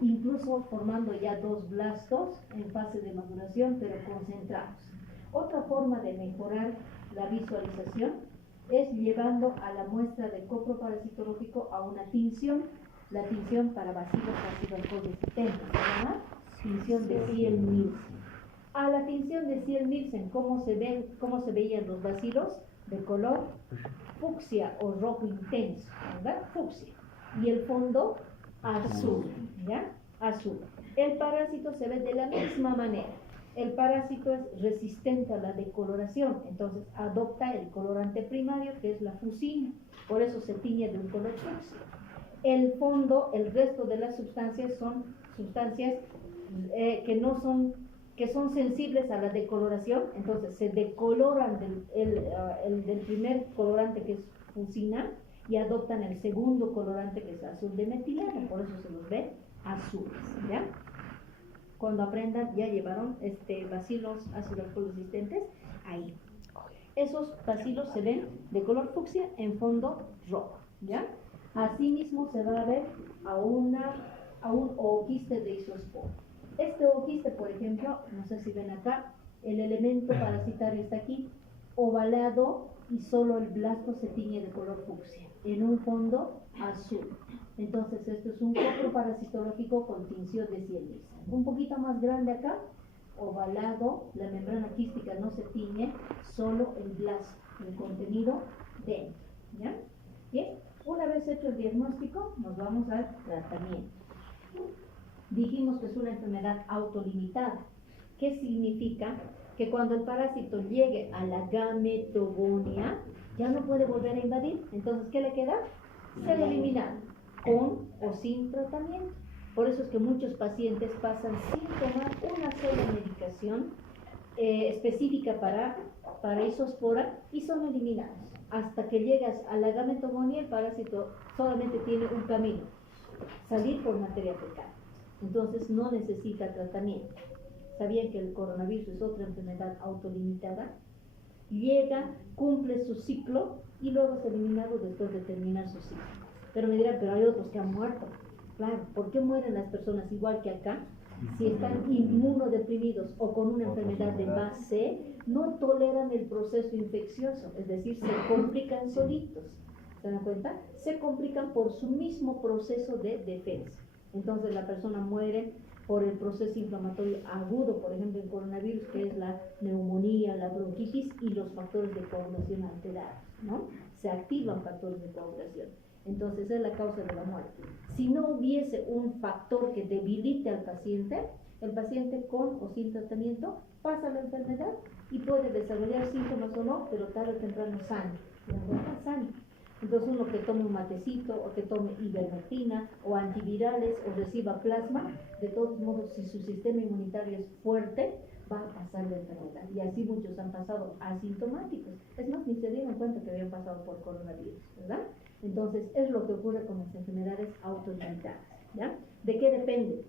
incluso formando ya dos blastos en fase de maduración, pero concentrados. Otra forma de mejorar la visualización es llevando a la muestra de coproparasitológico a una tinción. La tinción para bacilos ácido alcohol de 70, se llama tinción de Ciel-Nielsen. A la tinción de Ciel-Nielsen, ¿cómo se veían los bacilos? De color fucsia o rojo intenso, ¿verdad? Fucsia. Y el fondo azul, ¿ya? Azul. El parásito se ve de la misma manera. El parásito es resistente a la decoloración, entonces adopta el colorante primario, que es la fucina, por eso se tiñe de un color fucsia. El fondo, el resto de las sustancias son sustancias que son sensibles a la decoloración, entonces se decoloran del primer colorante, que es fucina, y adoptan el segundo colorante, que es azul de metileno, por eso se los ve azules, ¿ya? Cuando aprendan, ya llevaron bacilos ácido alcohol resistentes ahí. Esos bacilos se ven de color fucsia en fondo rojo, ¿ya? Asimismo se va a ver a un ooquiste de isosporo. Este ooquiste, por ejemplo, no sé si ven acá, el elemento parasitario está aquí, ovalado, y solo el blasto se tiñe de color fucsia, en un fondo azul. Entonces esto es un coproparasitológico con tinción de Ciel-Nielsen. Un poquito más grande acá, ovalado, la membrana quística no se tiñe, solo el blasto, el contenido dentro, ¿ya? Bien, una vez hecho el diagnóstico, nos vamos al tratamiento. Dijimos que es una enfermedad autolimitada. ¿Qué significa? Que cuando el parásito llegue a la gametogonia, ya no puede volver a invadir. Entonces, ¿qué le queda? Ser eliminado, con o sin tratamiento. Por eso es que muchos pacientes pasan sin tomar una sola medicación específica para isospora y son eliminados. Hasta que llegas a la gametogonia, el parásito solamente tiene un camino: salir por materia fecal. Entonces no necesita tratamiento. ¿Sabían que el coronavirus es otra enfermedad autolimitada? Llega, cumple su ciclo y luego es eliminado después de terminar su ciclo. Pero me dirán, pero hay otros que han muerto. Claro, ¿por qué mueren las personas igual que acá? Si están inmunodeprimidos o con una enfermedad de base, no toleran el proceso infeccioso, es decir, se complican solitos. ¿Se dan cuenta? Se complican por su mismo proceso de defensa. Entonces la persona muere por el proceso inflamatorio agudo, por ejemplo en coronavirus, que es la neumonía, la bronquitis y los factores de coagulación alterados, ¿no? Se activan factores de coagulación. Entonces es la causa de la muerte. Si no hubiese un factor que debilite al paciente, el paciente con o sin tratamiento pasa la enfermedad y puede desarrollar síntomas o no, pero tarde o temprano sana. Sana. Entonces uno que tome un matecito o que tome ivermectina o antivirales o reciba plasma, de todos modos, si su sistema inmunitario es fuerte, va a pasar la enfermedad. Y así muchos han pasado asintomáticos. Es más, ni se dieron cuenta que habían pasado por coronavirus, ¿verdad? Entonces es lo que ocurre con las enfermedades autolimitadas, ¿ya? ¿De qué depende?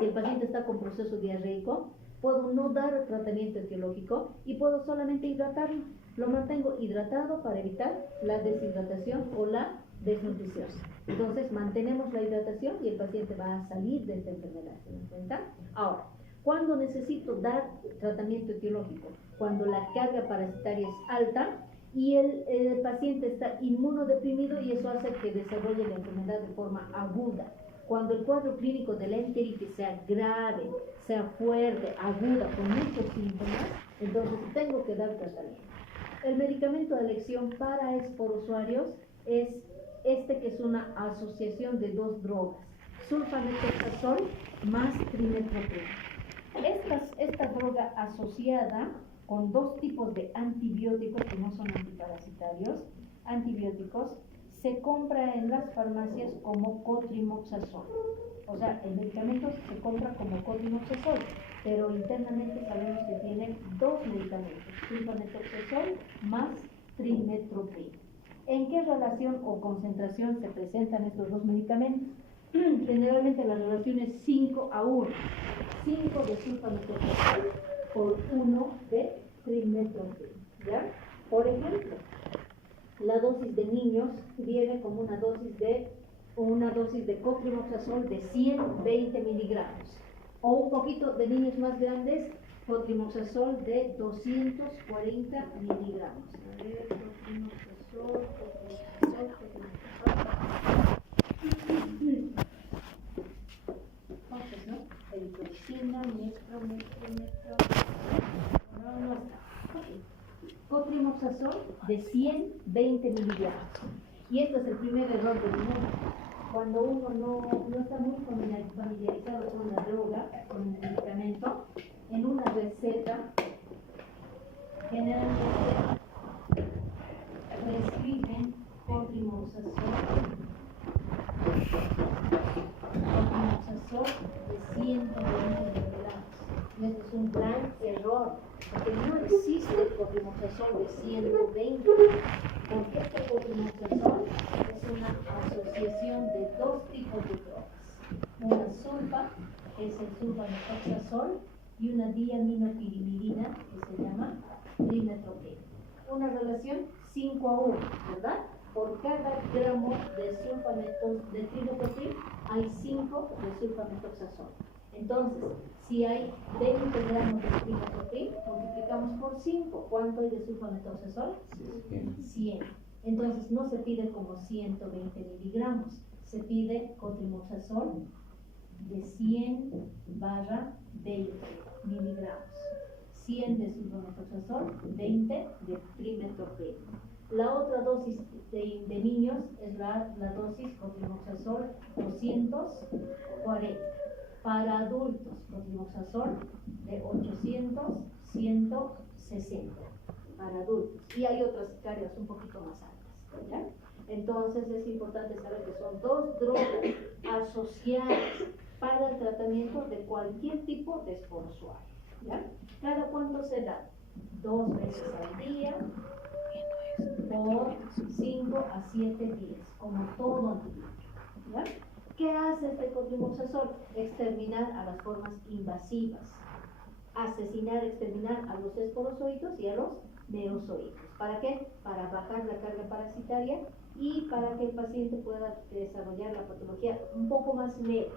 Si el paciente está con proceso diarreico, puedo no dar tratamiento etiológico y puedo solamente hidratarlo. Lo mantengo hidratado para evitar la deshidratación o la desnutrición. Entonces mantenemos la hidratación y el paciente va a salir de esta enfermedad. ¿Se dan cuenta? Ahora, ¿cuándo necesito dar tratamiento etiológico? Cuando la carga parasitaria es alta y el paciente está inmunodeprimido y eso hace que desarrolle la enfermedad de forma aguda. Cuando el cuadro clínico de la enteritis sea grave, sea fuerte, aguda, con muchos síntomas, entonces tengo que dar tratamiento. El medicamento de elección para esporusuarios es que es una asociación de dos drogas, sulfamethoxazol más trimethoprim. Esta droga asociada con dos tipos de antibióticos que no son antiparasitarios, antibióticos, se compra en las farmacias como cotrimoxazol. O sea, el medicamento se compra como cotrimoxazol, pero internamente sabemos que tiene dos medicamentos, sulfamethoxazol más trimethoprim. ¿En qué relación o concentración se presentan estos dos medicamentos? Generalmente la relación es 5 a 1. 5 de sulfamethoxazol por 1 de trimethoprim, ¿ya? Por ejemplo, la dosis de niños viene como una dosis de cotrimoxazol de 120 miligramos. O un poquito de niños más grandes, cotrimoxazol de 240 miligramos. A ver, cotrimoxazol. ¿Cuántos, no? Eritromicina, metro. No está. Ok. Cotrimoxazol de 120 miligramos. Y este es el primer error del mundo. Cuando uno no está muy familiarizado con la droga, con el medicamento, en una receta generalmente prescriben cotrimoxazol de 120 miligramos. Y esto es un gran error, porque no existe el cotrimoxazol de 120. Porque este cotrimoxazol es una asociación de dos tipos de drogas. Una sulfa, que es el sulfamethoxazol, y una diaminopirimidina, que se llama trimethoprim. Una relación 5:1, ¿verdad? Por cada gramo de trimethoprim hay 5 de sulfamethoxazol. Entonces, si hay 20 gramos de trimethoprim, multiplicamos por 5. ¿Cuánto hay de sulfamethoxazol? 100. Entonces, no se pide como 120 miligramos, se pide cotrimoxazol de 100/20 miligramos. 100 de sulfamethoxazol, 20 de trimethoprim. La otra dosis de niños es la dosis cotrimoxazol 240. Para adultos, cotrimoxazol de 800, 160 para adultos. Y hay otras cargas un poquito más altas, ¿ya? Entonces es importante saber que son dos drogas asociadas para el tratamiento de cualquier tipo de esporo suave, ¿ya? ¿Cada cuánto se da? 2 veces al día por 5 a 7 días, como todo antibiótico, ¿ya? ¿Qué hace este cotrimoxazol? Exterminar a las formas invasivas, exterminar a los esporozoitos y a los neozoitos. ¿Para qué? Para bajar la carga parasitaria y para que el paciente pueda desarrollar la patología un poco más leve.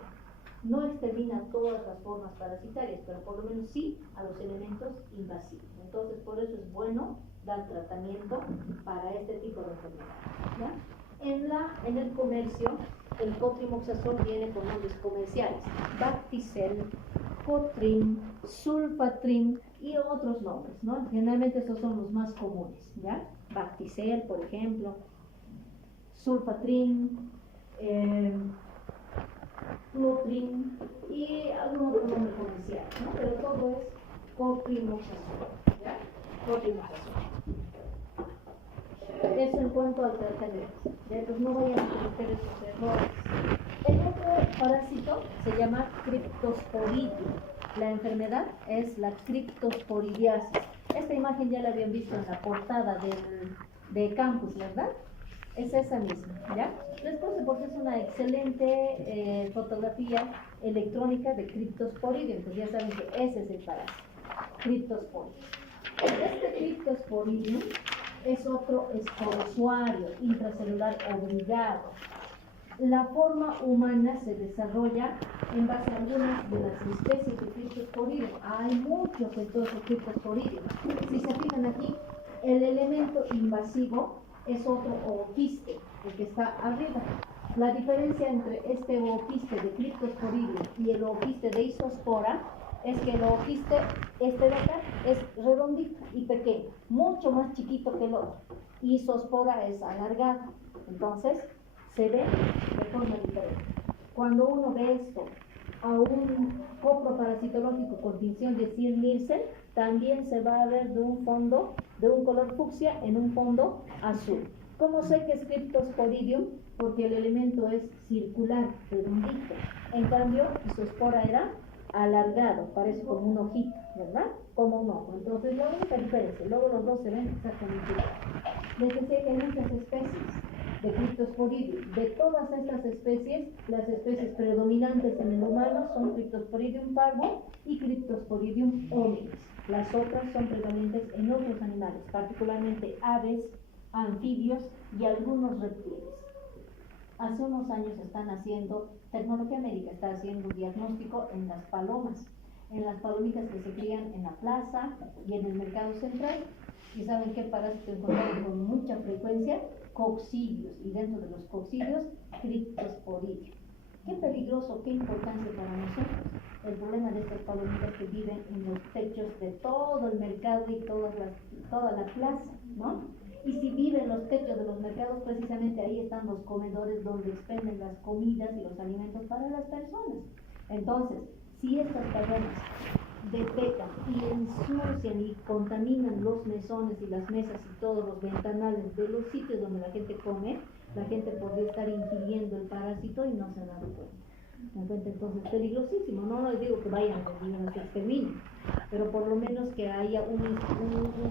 No extermina todas las formas parasitarias, pero por lo menos sí a los elementos invasivos. Entonces, por eso es bueno dar tratamiento para este tipo de enfermedades, ¿ya? En el comercio, el cotrimoxazol viene con nombres comerciales: Bacticel, Cotrim, Sulfatrim y otros nombres, ¿no? Generalmente estos son los más comunes, ¿ya? Bacticel, por ejemplo, Sulfatrim, Flutrim y algún otro nombre comercial, ¿no? Pero todo es cotrimoxazol, ¿ya? Cotrimoxazol. Eso en cuanto al tratamiento. Entonces no vayan a cometer esos errores. El otro parásito se llama Cryptosporidium. La enfermedad es la criptosporidiasis. Esta imagen ya la habían visto en la portada de Campus, ¿verdad? Es esa misma, ¿ya? Después, porque es una excelente fotografía electrónica de Cryptosporidium, pues ya saben que ese es el parásito, Cryptosporidium. Este Cryptosporidium es otro esporozoario intracelular obligado. La forma humana se desarrolla en base a algunas de las especies de Cryptosporidium. Hay muchos entonces Cryptosporidium. Si se fijan aquí, el elemento invasivo es otro ooquiste, el que está arriba. La diferencia entre este ooquiste de Cryptosporidium y el ooquiste de Isospora es que el ooquiste, este de acá, es redondito y pequeño, mucho más chiquito que el otro. Isospora es alargado. Entonces, se ve de forma diferente. Cuando uno ve esto a un copro parasitológico con tinción de Ziernielsen, también se va a ver de un fondo, de un color fucsia en un fondo azul. ¿Cómo sé que es Cryptosporidium? Porque el elemento es circular, redondito. En cambio, Isospora era alargado, parece como un ojito, ¿verdad? Como un ojo. Entonces, la única diferencia, luego los dos se ven exactamente igual. Les decía que hay muchas especies. de Cryptosporidium. De todas estas especies, las especies predominantes en el humano son Cryptosporidium parvo y Cryptosporidium hominis. Las otras son prevalentes en otros animales, particularmente aves, anfibios y algunos reptiles. Hace unos años están haciendo, tecnología médica está haciendo un diagnóstico en las palomas, en las palomitas que se crían en la plaza y en el mercado central. ¿Y saben qué parásito encontramos con mucha frecuencia? Coccidios, y dentro de los coccidios, Cryptosporidium. Qué peligroso, qué importante para nosotros el problema de estas palomitas que viven en los techos de todo el mercado y toda la plaza, ¿no? Y si viven en los techos de los mercados, precisamente ahí están los comedores donde expenden las comidas y los alimentos para las personas. Entonces, si estas palomas defecan y ensucian y contaminan los mesones y las mesas y todos los ventanales de los sitios donde la gente come, la gente podría estar ingiriendo el parásito y no se ha dado cuenta. Entonces, peligrosísimo. No les digo que vayan a que exterminen, pero por lo menos que haya un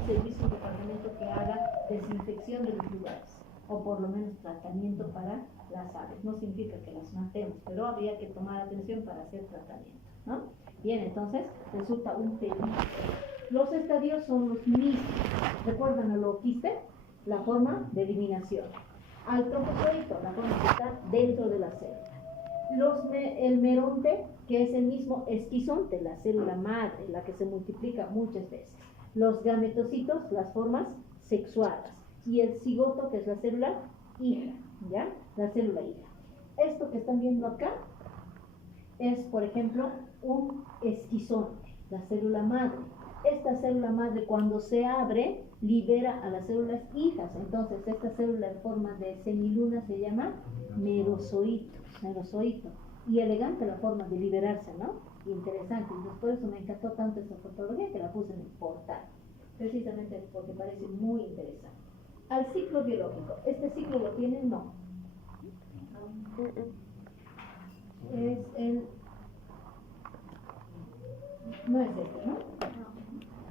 servicio, un departamento que haga desinfección de los lugares, o por lo menos tratamiento para las aves. No significa que las matemos, pero habría que tomar atención para hacer tratamiento, ¿no? Bien, entonces resulta un peligro. Los estadios son los mismos. ¿Recuerdan al ooquiste? La forma de eliminación. Al trofozoito, la forma que está dentro de la célula. El meronte, que es el mismo esquizonte, la célula madre, la que se multiplica muchas veces. Los gametocitos, las formas sexuadas. Y el cigoto, que es la célula hija, ¿ya? La célula hija. Esto que están viendo acá es, por ejemplo, un esquizonte, la célula madre. Esta célula madre, cuando se abre, libera a las células hijas. Entonces, esta célula en forma de semiluna se llama merozoito. Y elegante la forma de liberarse, ¿no? Interesante. Y por eso me encantó tanto esta fotografía que la puse en el portal. Precisamente porque parece muy interesante. Al ciclo biológico. ¿Este ciclo lo tienen? No. Es el... No es este, ¿no?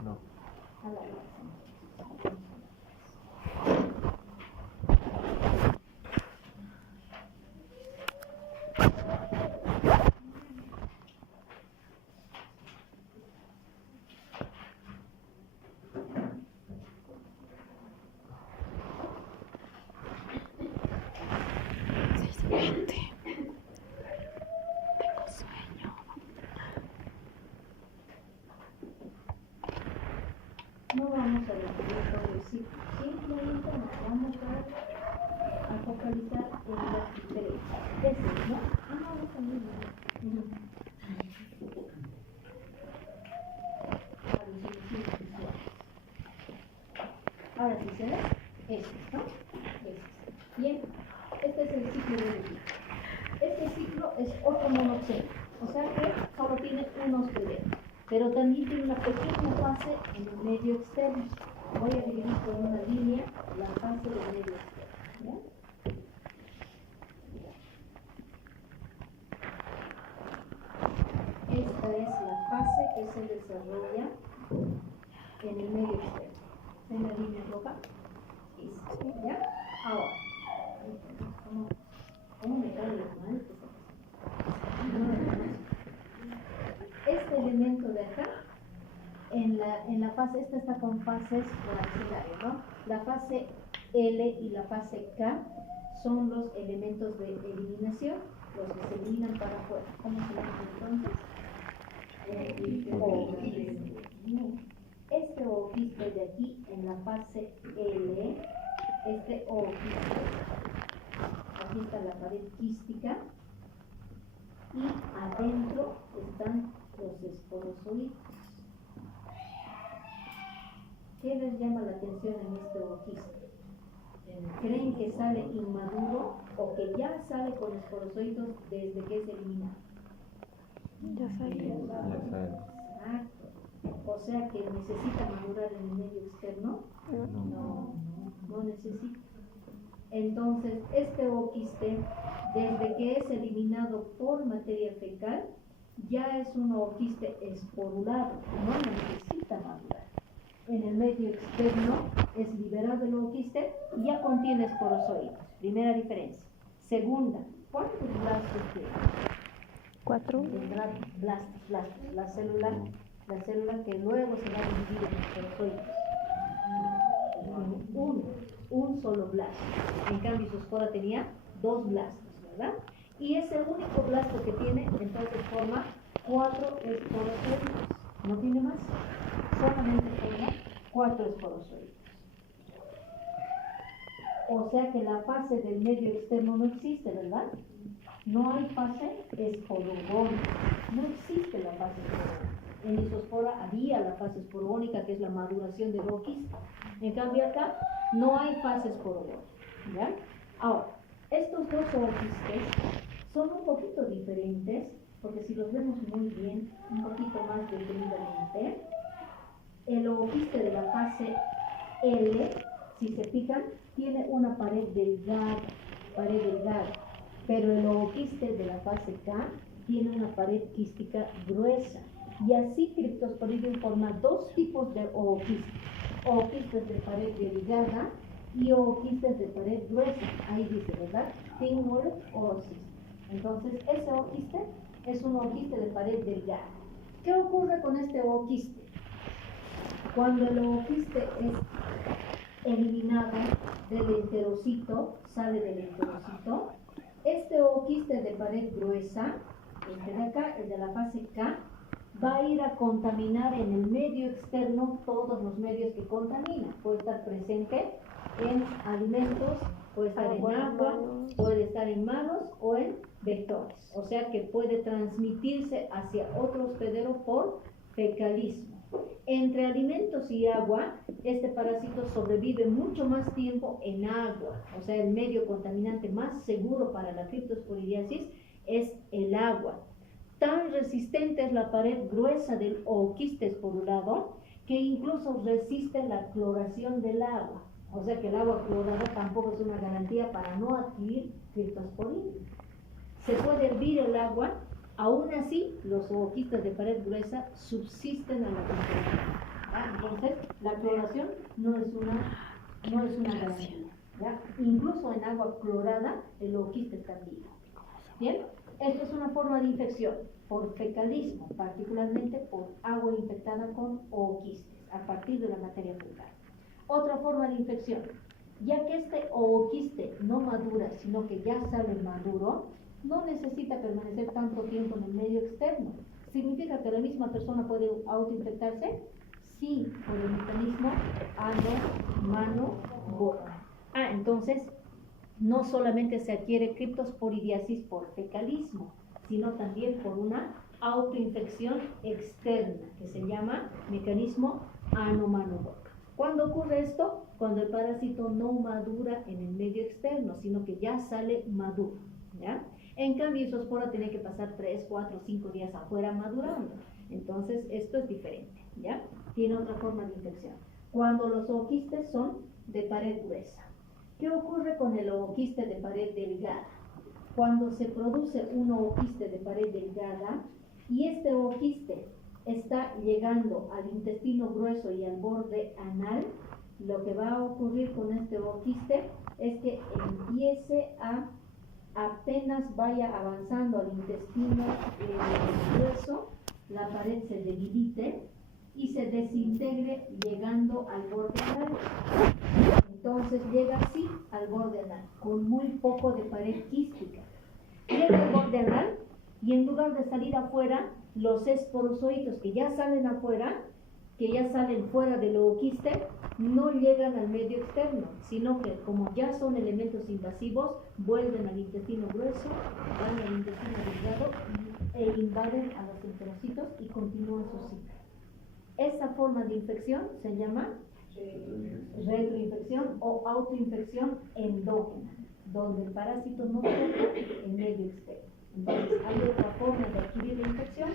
No. A la vez. No vamos a describir todo el ciclo, simplemente nos vamos a focalizar en las diferencias. Este, ¿no? No, está bien. Ahora sí se ve, este, ¿no? Este. Bien, este es el ciclo de vida. Este ciclo es otro monoxeno, o sea que solo tiene un hospedero, pero también tiene una pequeña fase en el medio externo. Voy a dividir con una línea la fase del medio externo, ¿ya? Esta es la fase que se desarrolla en el medio externo. ¿En la línea roja? ¿Ya? Ahora, ¿cómo me cae las manos? Este elemento de acá, en la fase, esta está con fases por abecedario, ¿no? La fase L y la fase K son los elementos de eliminación, los que se eliminan para afuera. ¿Cómo se llama entonces? Ooquiste. Este ooquiste de aquí, en la fase L, este ooquiste, aquí está la pared quística, y adentro están los esporozoides. ¿Qué les llama la atención en este ooquiste? ¿Creen que sale inmaduro o que ya sale con esporozoitos desde que es eliminado? Ya salió. Exacto. O sea que necesita madurar en el medio externo. No necesita. Entonces, este ooquiste, desde que es eliminado por materia fecal, ya es un ooquiste esporulado, no necesita madurar. en el medio externo es liberado el ooquiste y ya contiene esporozoides. Primera diferencia. Segunda, ¿cuántos blastos tiene? 4. Tendrá blastos, la célula que luego se va a dividir en esporozoides. Un solo blasto. En cambio, su espora tenía 2 blastos, ¿verdad? Y ese único blasto que tiene, entonces forma 4 esporozoides. No tiene más. Solamente forma 4 esporozoides. O sea que la fase del medio externo no existe, ¿verdad? No hay fase esporogónica. No existe la fase esporogónica. En isospora había la fase esporogónica, que es la maduración del ooquiste. En cambio acá no hay fase esporogónica, ¿ya? Ahora, estos dos ooquistes son un poquito diferentes, porque si los vemos muy bien, un poquito más detenidamente, el ooquiste de la fase L, si se fijan, tiene una pared delgada, pero el ooquiste de la fase K tiene una pared quística gruesa. Y así Cryptosporidium forma 2 tipos de ooquistes. Ooquistes de pared delgada y ooquistes de pared gruesa. Ahí dice, ¿verdad? Thin wall oocyst. Entonces, ese ooquiste es un ooquiste de pared delgada. ¿Qué ocurre con este ooquiste? Cuando el ooquiste es eliminado del enterocito, sale del enterocito, este ooquiste de pared gruesa, este de acá, el de la fase K, va a ir a contaminar en el medio externo todos los medios que contamina. Puede estar presente en alimentos, puede estar en agua, puede estar en manos o en vectores. O sea que puede transmitirse hacia otro hospedero por fecalismo. Entre alimentos y agua, este parásito sobrevive mucho más tiempo en agua. O sea, el medio contaminante más seguro para la Cryptosporidiasis es el agua. Tan resistente es la pared gruesa del ooquiste esporulado que incluso resiste la cloración del agua. O sea que el agua clorada tampoco es una garantía para no adquirir Cryptosporidium. Se puede hervir el agua, aún así los ooquistes de pared gruesa subsisten a la temperatura. ¿Ya? Entonces, la cloración no es una garantía. ¿Ya? Incluso en agua clorada el ooquiste está vivo. ¿Bien? Esto es una forma de infección por fecalismo, particularmente por agua infectada con ooquistes, a partir de la materia fecal. Otra forma de infección, ya que este ooquiste no madura, sino que ya sale maduro, no necesita permanecer tanto tiempo en el medio externo. ¿Significa que la misma persona puede autoinfectarse? Sí, por el mecanismo ano-mano-boca. Entonces, no solamente se adquiere Cryptosporidiasis por fecalismo, sino también por una autoinfección externa, que se llama mecanismo ano-mano-boca. ¿Cuándo ocurre esto? Cuando el parásito no madura en el medio externo, sino que ya sale maduro, ¿ya? En cambio, Isospora tiene que pasar 3, 4, 5 días afuera madurando. Entonces, esto es diferente, ¿ya? Tiene otra forma de infección. Cuando los ooquistes son de pared gruesa. ¿Qué ocurre con el ooquiste de pared delgada? Cuando se produce un ooquiste de pared delgada y este ooquiste está llegando al intestino grueso y al borde anal, lo que va a ocurrir con este ooquiste es que empiece apenas vaya avanzando al intestino grueso, la pared se debilite y se desintegre llegando al borde anal. Entonces llega así al borde anal, con muy poco de pared quística. Llega al borde anal y en lugar de salir afuera, los esporozoitos que ya salen afuera, que ya salen fuera del ooquiste, no llegan al medio externo, sino que como ya son elementos invasivos, vuelven al intestino grueso, van al intestino delgado e invaden a los enterocitos y continúan su ciclo. Esa forma de infección se llama retroinfección o autoinfección endógena, donde el parásito no toca el medio externo. Entonces, hay otra forma de adquirir la infección.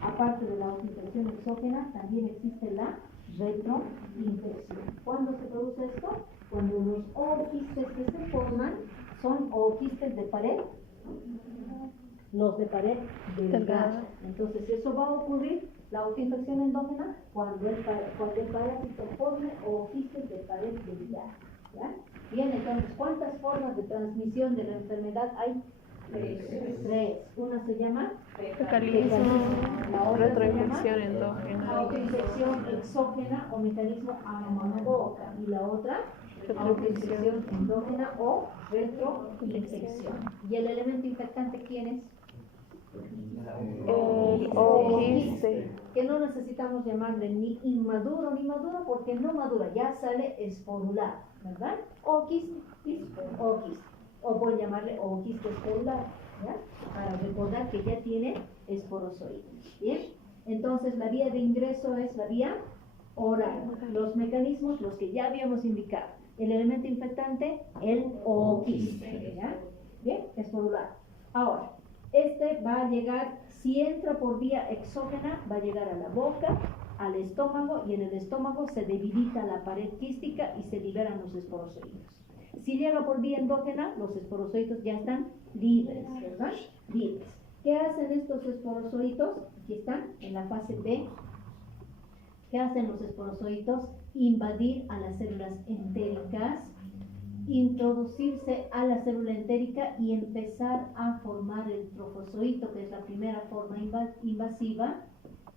Aparte de la autoinfección exógena, también existe la retroinfección. ¿Cuándo se produce esto? Cuando los ooquistes que se forman son ooquistes de pared, los de pared delgada. Entonces, eso va a ocurrir La autoinfección endógena, cuando el parásito forme o quistes de pared biliar. ¿Ya? Bien, entonces, ¿cuántas formas de transmisión de la enfermedad hay? Tres. Una se llama Fecalismo, la otra retroinfección se llama endógena. autoinfección exógena o mecanismo amonoboca, y la otra autoinfección endógena o retroinfección. ¿Y el elemento infectante quién es? El oquiste. Que no necesitamos llamarle ni inmaduro ni maduro porque no madura, ya sale esporulado, ¿verdad? Oquiste, oquiste. O pueden llamarle oquiste esporulado, ¿ya? Para recordar que ya tiene esporozoides. ¿Bien? Entonces la vía de ingreso es la vía oral. Los mecanismos, los que ya habíamos indicado. El elemento infectante, el oquiste, ¿ya? Bien, esporulado. Ahora, este va a llegar, si entra por vía exógena, va a llegar a la boca, al estómago, y en el estómago se debilita la pared quística y se liberan los esporozoides. Si llega por vía endógena, los esporozoitos ya están libres, ¿verdad? Libres. ¿Qué hacen estos esporozoitos? Aquí están, en la fase B. ¿Qué hacen los esporozoitos? Invadir a las células entéricas, introducirse a la célula entérica y empezar a formar el trofozoito, que es la primera forma invasiva,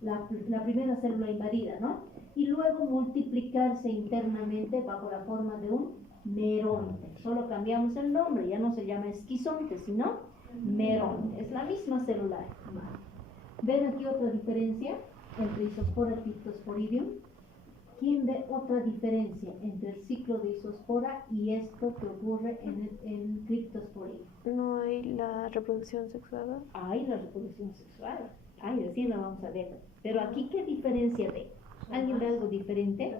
la primera célula invadida, ¿no? Y luego multiplicarse internamente bajo la forma de un meronte. Solo cambiamos el nombre, ya no se llama esquizonte, sino meronte. Es la misma célula. ¿Ven aquí otra diferencia entre isospora y cryptosporidium? ¿Quién ve otra diferencia entre el ciclo de isospora y esto que ocurre en cryptosporidium? No hay la reproducción sexuada. Hay la reproducción sexual. Ay, recién la vamos a ver. Pero aquí, ¿qué diferencia ve? ¿Alguien ve algo diferente?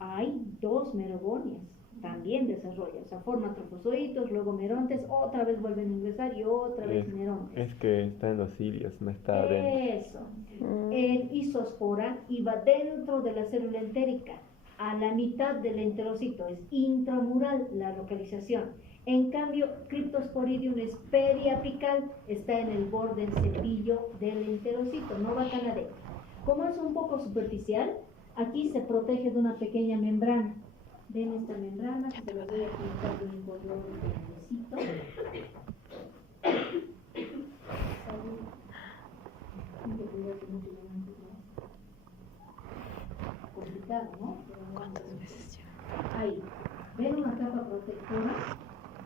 Hay dos merogonias. También desarrolla. O sea, forma trofozoitos, luego merontes, otra vez vuelven a ingresar y otra vez merontes. Es que está en los cilios, no está adentro. Eso. El isospora iba dentro de la célula entérica, a la mitad del enterocito, es intramural la localización. En cambio, cryptosporidium es periapical, está en el borde cepillo del enterocito, no va tan adentro. Como es un poco superficial, aquí se protege de una pequeña membrana. Ven esta membrana, que se la voy a pintar de un color verdecito. Complicado, ¿no? ¿Cuántas veces ya? Ahí. ¿Ven una capa protectora?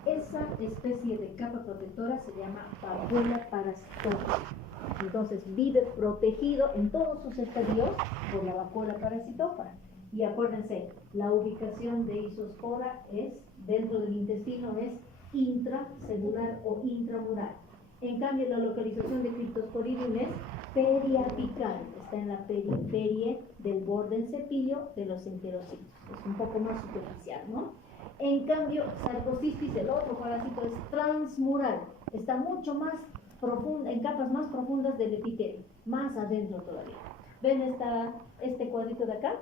Esa especie de capa protectora se llama vacuola parasitófora. Entonces vive protegido en todos sus estadios por la vacuola parasitófora. Y acuérdense, la ubicación de isospora es dentro del intestino, es intracelular o intramural. En cambio, la localización de cryptosporidium es periapical, está en la periferia del borde cepillo de los enterocitos. Es un poco más superficial, ¿no? En cambio, Sarcocystis, el otro parásito, es transmural, está mucho más profundo, en capas más profundas del epitelio, más adentro todavía. ¿Ven este cuadrito de acá?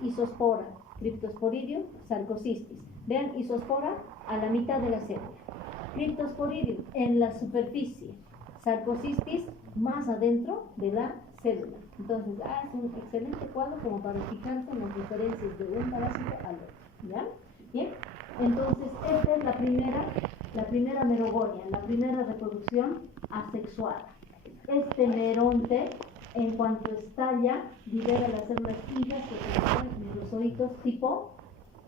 Isospora, cryptosporidium, Sarcocystis. Vean, isospora a la mitad de la célula. Cryptosporidium en la superficie. Sarcocystis más adentro de la célula. Entonces, es un excelente cuadro como para fijarse en las diferencias de un parásito al otro. ¿Ya? Bien. Entonces, esta es la primera merogonia, la primera reproducción asexuada. Este meronte, en cuanto estalla, libera las células hijas que se llaman merozoitos tipo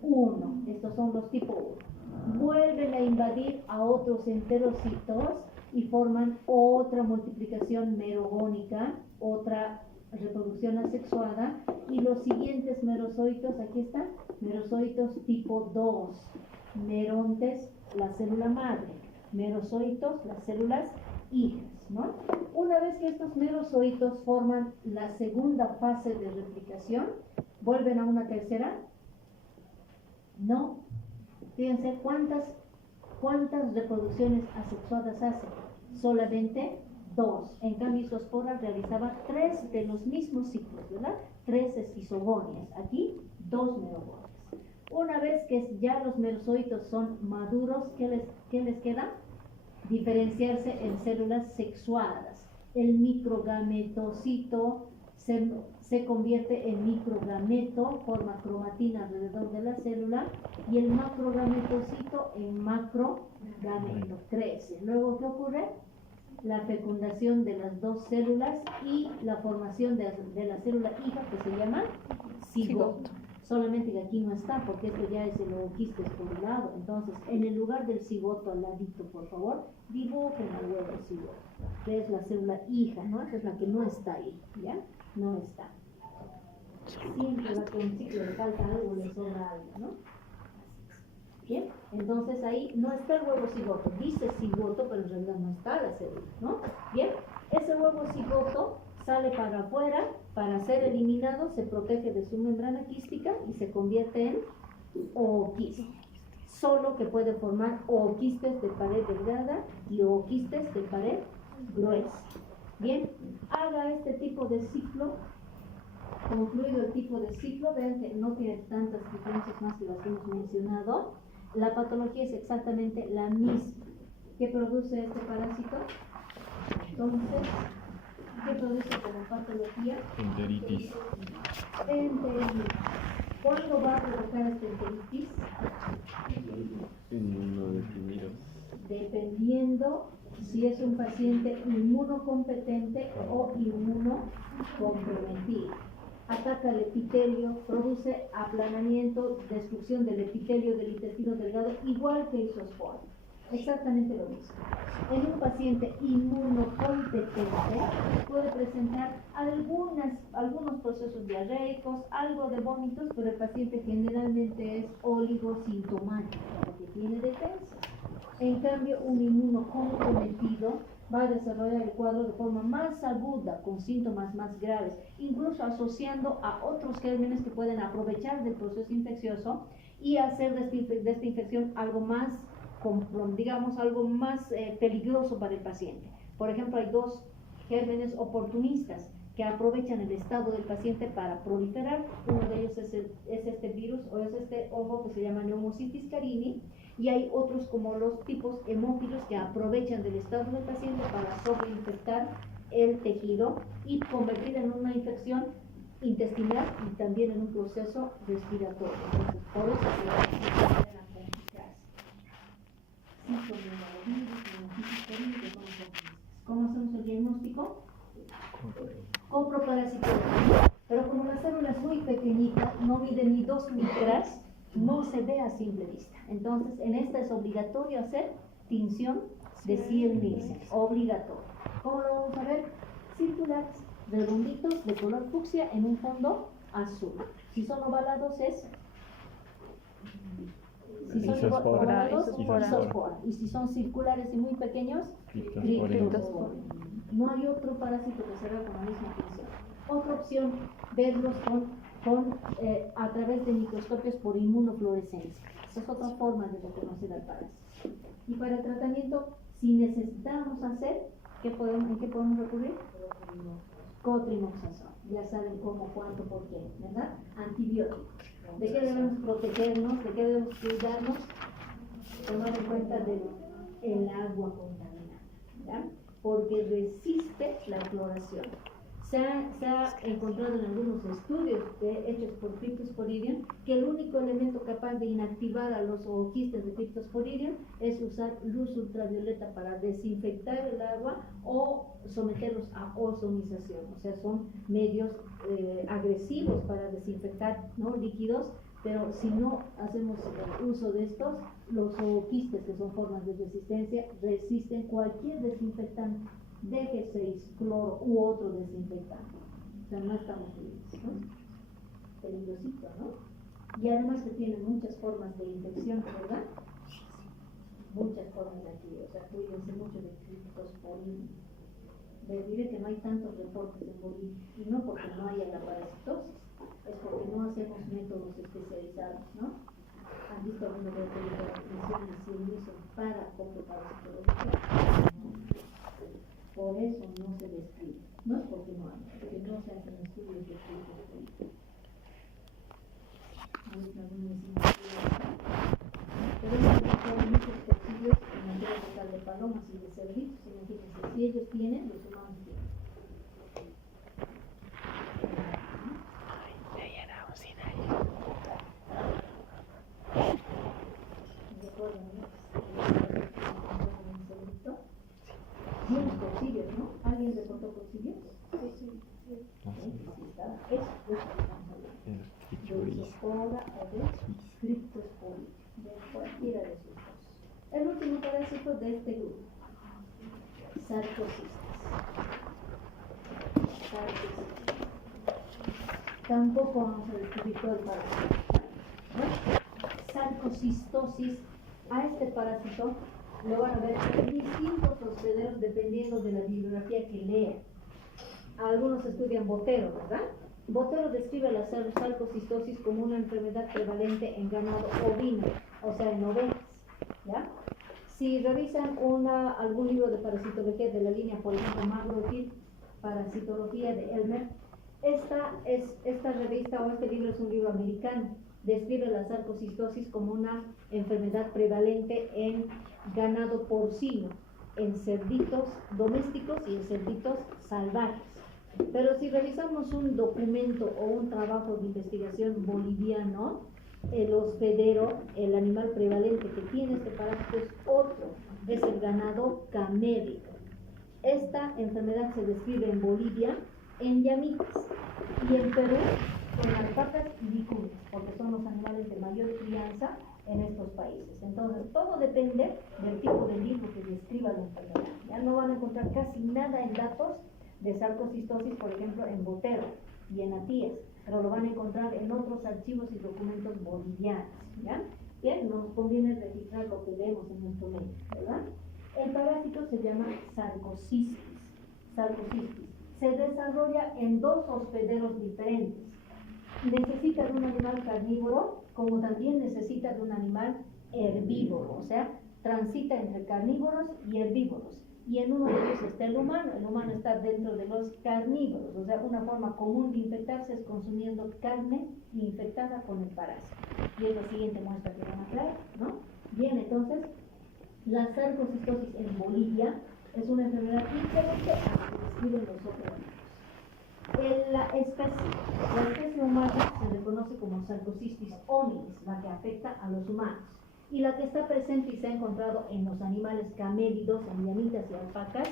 1. Estos son los tipo 1. Vuelven a invadir a otros enterocitos y forman otra multiplicación merogónica, otra reproducción asexuada, y los siguientes merozoitos, aquí están, merozoitos tipo 2, merontes, la célula madre, merozoitos, las células hijas, ¿no? Una vez que estos merozoitos forman la segunda fase de replicación, ¿vuelven a una tercera? No. Fíjense cuántas reproducciones asexuadas hacen. Solamente 2. En cambio, isospora realizaba 3 de los mismos ciclos, ¿verdad? 3 esquizogonias. Aquí, 2 merogonias. Una vez que ya los merozoitos son maduros, ¿qué les queda? Diferenciarse en células sexuadas. el microgametocito se convierte en microgameto, forma cromatina alrededor de la célula, y el macrogametocito en macrogameto, crece. Luego, ¿qué ocurre? La fecundación de las dos células y la formación de la célula hija, que se llama cigoto. Solamente que aquí no está, porque esto ya es el ooquistes por un lado. Entonces, en el lugar del cigoto al ladito, por favor, dibujen al huevo del cigoto, que es la célula hija, ¿no? Esa es la que no está ahí, ¿ya? No está. Siempre va con un ciclo, le falta algo, le sobra algo, ¿no? Bien, entonces ahí no está el huevo cigoto, dice cigoto, pero en realidad no está la célula, ¿no? Bien, ese huevo cigoto sale para afuera, para ser eliminado, se protege de su membrana quística y se convierte en ooquiste. Solo que puede formar ooquistes de pared delgada y ooquistes de pared gruesa. Bien, haga este tipo de ciclo. Concluido el tipo de ciclo, vean que no tiene tantas diferencias más que las que hemos mencionado. La patología es exactamente la misma. ¿Qué produce este parásito? Entonces, ¿qué produce como patología? Enteritis. Enteritis. ¿Cuándo va a provocar esta enteritis? Inmunodefinidos. Dependiendo si es un paciente inmunocompetente o inmunocomprometido. Ataca el epitelio, produce aplanamiento, destrucción del epitelio del intestino delgado, igual que el isospora. Exactamente lo mismo. En un paciente inmunocompetente puede presentar algunos procesos diarreicos, algo de vómitos, pero el paciente generalmente es oligosintomático, porque tiene defensa. En cambio, un inmunocomprometido va a desarrollar el cuadro de forma más aguda, con síntomas más graves, incluso asociando a otros gérmenes que pueden aprovechar del proceso infeccioso y hacer de esta infección algo más, digamos, algo más peligroso para el paciente. Por ejemplo, hay dos gérmenes oportunistas que aprovechan el estado del paciente para proliferar. Uno de ellos es este virus o es este hongo que se llama Pneumocystis carini, y hay otros como los tipos hemófilos que aprovechan del estado del paciente para sobreinfectar el tejido y convertir en una infección intestinal y también en un proceso respiratorio. Entonces, por eso pueden complicarse. Sí, son Pneumocystis carini, que son oportunistas. ¿Cómo hacemos el diagnóstico? Coproparasitología. Pero como la célula es muy pequeñita, no mide ni 2 micras, no se ve a simple vista. Entonces, en esta es obligatorio hacer tinción de Ziehl-Neelsen. Obligatorio. ¿Cómo lo vamos a ver? Circulares, redonditos, de color fucsia en un fondo azul. Si son ovalados es... Si son ovalados, isospora. Y si son circulares y muy pequeños, criptospora. No hay otro parásito que se vea con la misma función. Otra opción, verlos a través de microscopios por inmunofluorescencia. Esa es otra forma de reconocer al parásito. Y para el tratamiento, si necesitamos hacer, ¿en qué podemos recurrir? Cotrimoxazol. Ya saben cómo, cuánto, por qué, ¿verdad? Antibióticos. ¿De qué debemos protegernos? ¿De qué debemos cuidarnos? Tomar en cuenta del agua contaminada, ¿ya? Porque resiste la floración. Se ha encontrado en algunos estudios hechos por Cryptosporidium que el único elemento capaz de inactivar a los ooquistes de Cryptosporidium es usar luz ultravioleta para desinfectar el agua o someterlos a ozonización. O sea, son medios agresivos para desinfectar, ¿no?, líquidos, pero si no hacemos uso de estos, los ooquistes, que son formas de resistencia, resisten cualquier desinfectante. DG6, cloro u otro desinfectante. O sea, no estamos libres, ¿no? Peligrosito, ¿no? Y además que tiene muchas formas de infección, ¿verdad? Muchas formas de aquí. O sea, cuídense mucho de Cryptosporidium. Les diré que no hay tantos reportes en Bolivia, y no porque no haya la parasitosis, es porque no hacemos métodos especializados, ¿no? ¿Han visto alguna vez que mencionan Ziehl-Neelsen para coproparasitología? Por eso no se describe. No es porque no hay, porque no se hacen estudios de Cryptosporidium. Pero hay muchos estudios en materia local de palomas y de cerditos. Imagínense, si ellos tienen, los humanos Tienes cocillos, ¿no? ¿Alguien reportó cocillos? Sí. Es El de trichoris. Zoospora o de Cryptosporidium, de cualquiera de sus dos. El último parásito de este grupo, Sarcocistis. Tampoco vamos a descubrir todo el parásito, ¿no? Sarcocistosis, a este parásito lo van a ver en distintos hospederos dependiendo de la bibliografía que lean. Algunos estudian Botero, ¿verdad? Botero describe la sarcocistosis como una enfermedad prevalente en ganado ovino, o sea, en ovejas, ¿ya? Si revisan algún libro de parasitología de la línea, por ejemplo, Magrofil, Parasitología de Elmer, esta revista o este libro es un libro americano, describe la sarcocistosis como una enfermedad prevalente en ganado porcino, en cerditos domésticos y en cerditos salvajes. Pero si revisamos un documento o un trabajo de investigación boliviano, el hospedero, el animal prevalente que tiene este parásito es otro, es el ganado camélico. Esta enfermedad se describe en Bolivia en llamitas y en Perú con alpacas y vicuñas, porque son los animales de mayor crianza en estos países. Entonces, todo depende del tipo de libro que describa la enfermedad. Ya no van a encontrar casi nada en datos de sarcocistosis, por ejemplo, en Botero y en Atías, pero lo van a encontrar en otros archivos y documentos bolivianos, ¿ya? Bien, nos conviene registrar lo que vemos en nuestro medio, ¿verdad? El parásito se llama sarcocistis. Se desarrolla en dos hospederos diferentes. Necesita de un animal carnívoro, como también necesita de un animal herbívoro, o sea, transita entre carnívoros y herbívoros. Y en uno de ellos está el humano está dentro de los carnívoros, o sea, una forma común de infectarse es consumiendo carne infectada con el parásito. Y es la siguiente muestra que van a traer, ¿no? Bien, entonces, la sarcocistosis en Bolivia es una enfermedad diferente a la que describen los otros animales. La especie humana se le conoce como Sarcocistis hominis, la que afecta a los humanos. Y la que está presente y se ha encontrado en los animales camélidos, en llamitas y alpacas,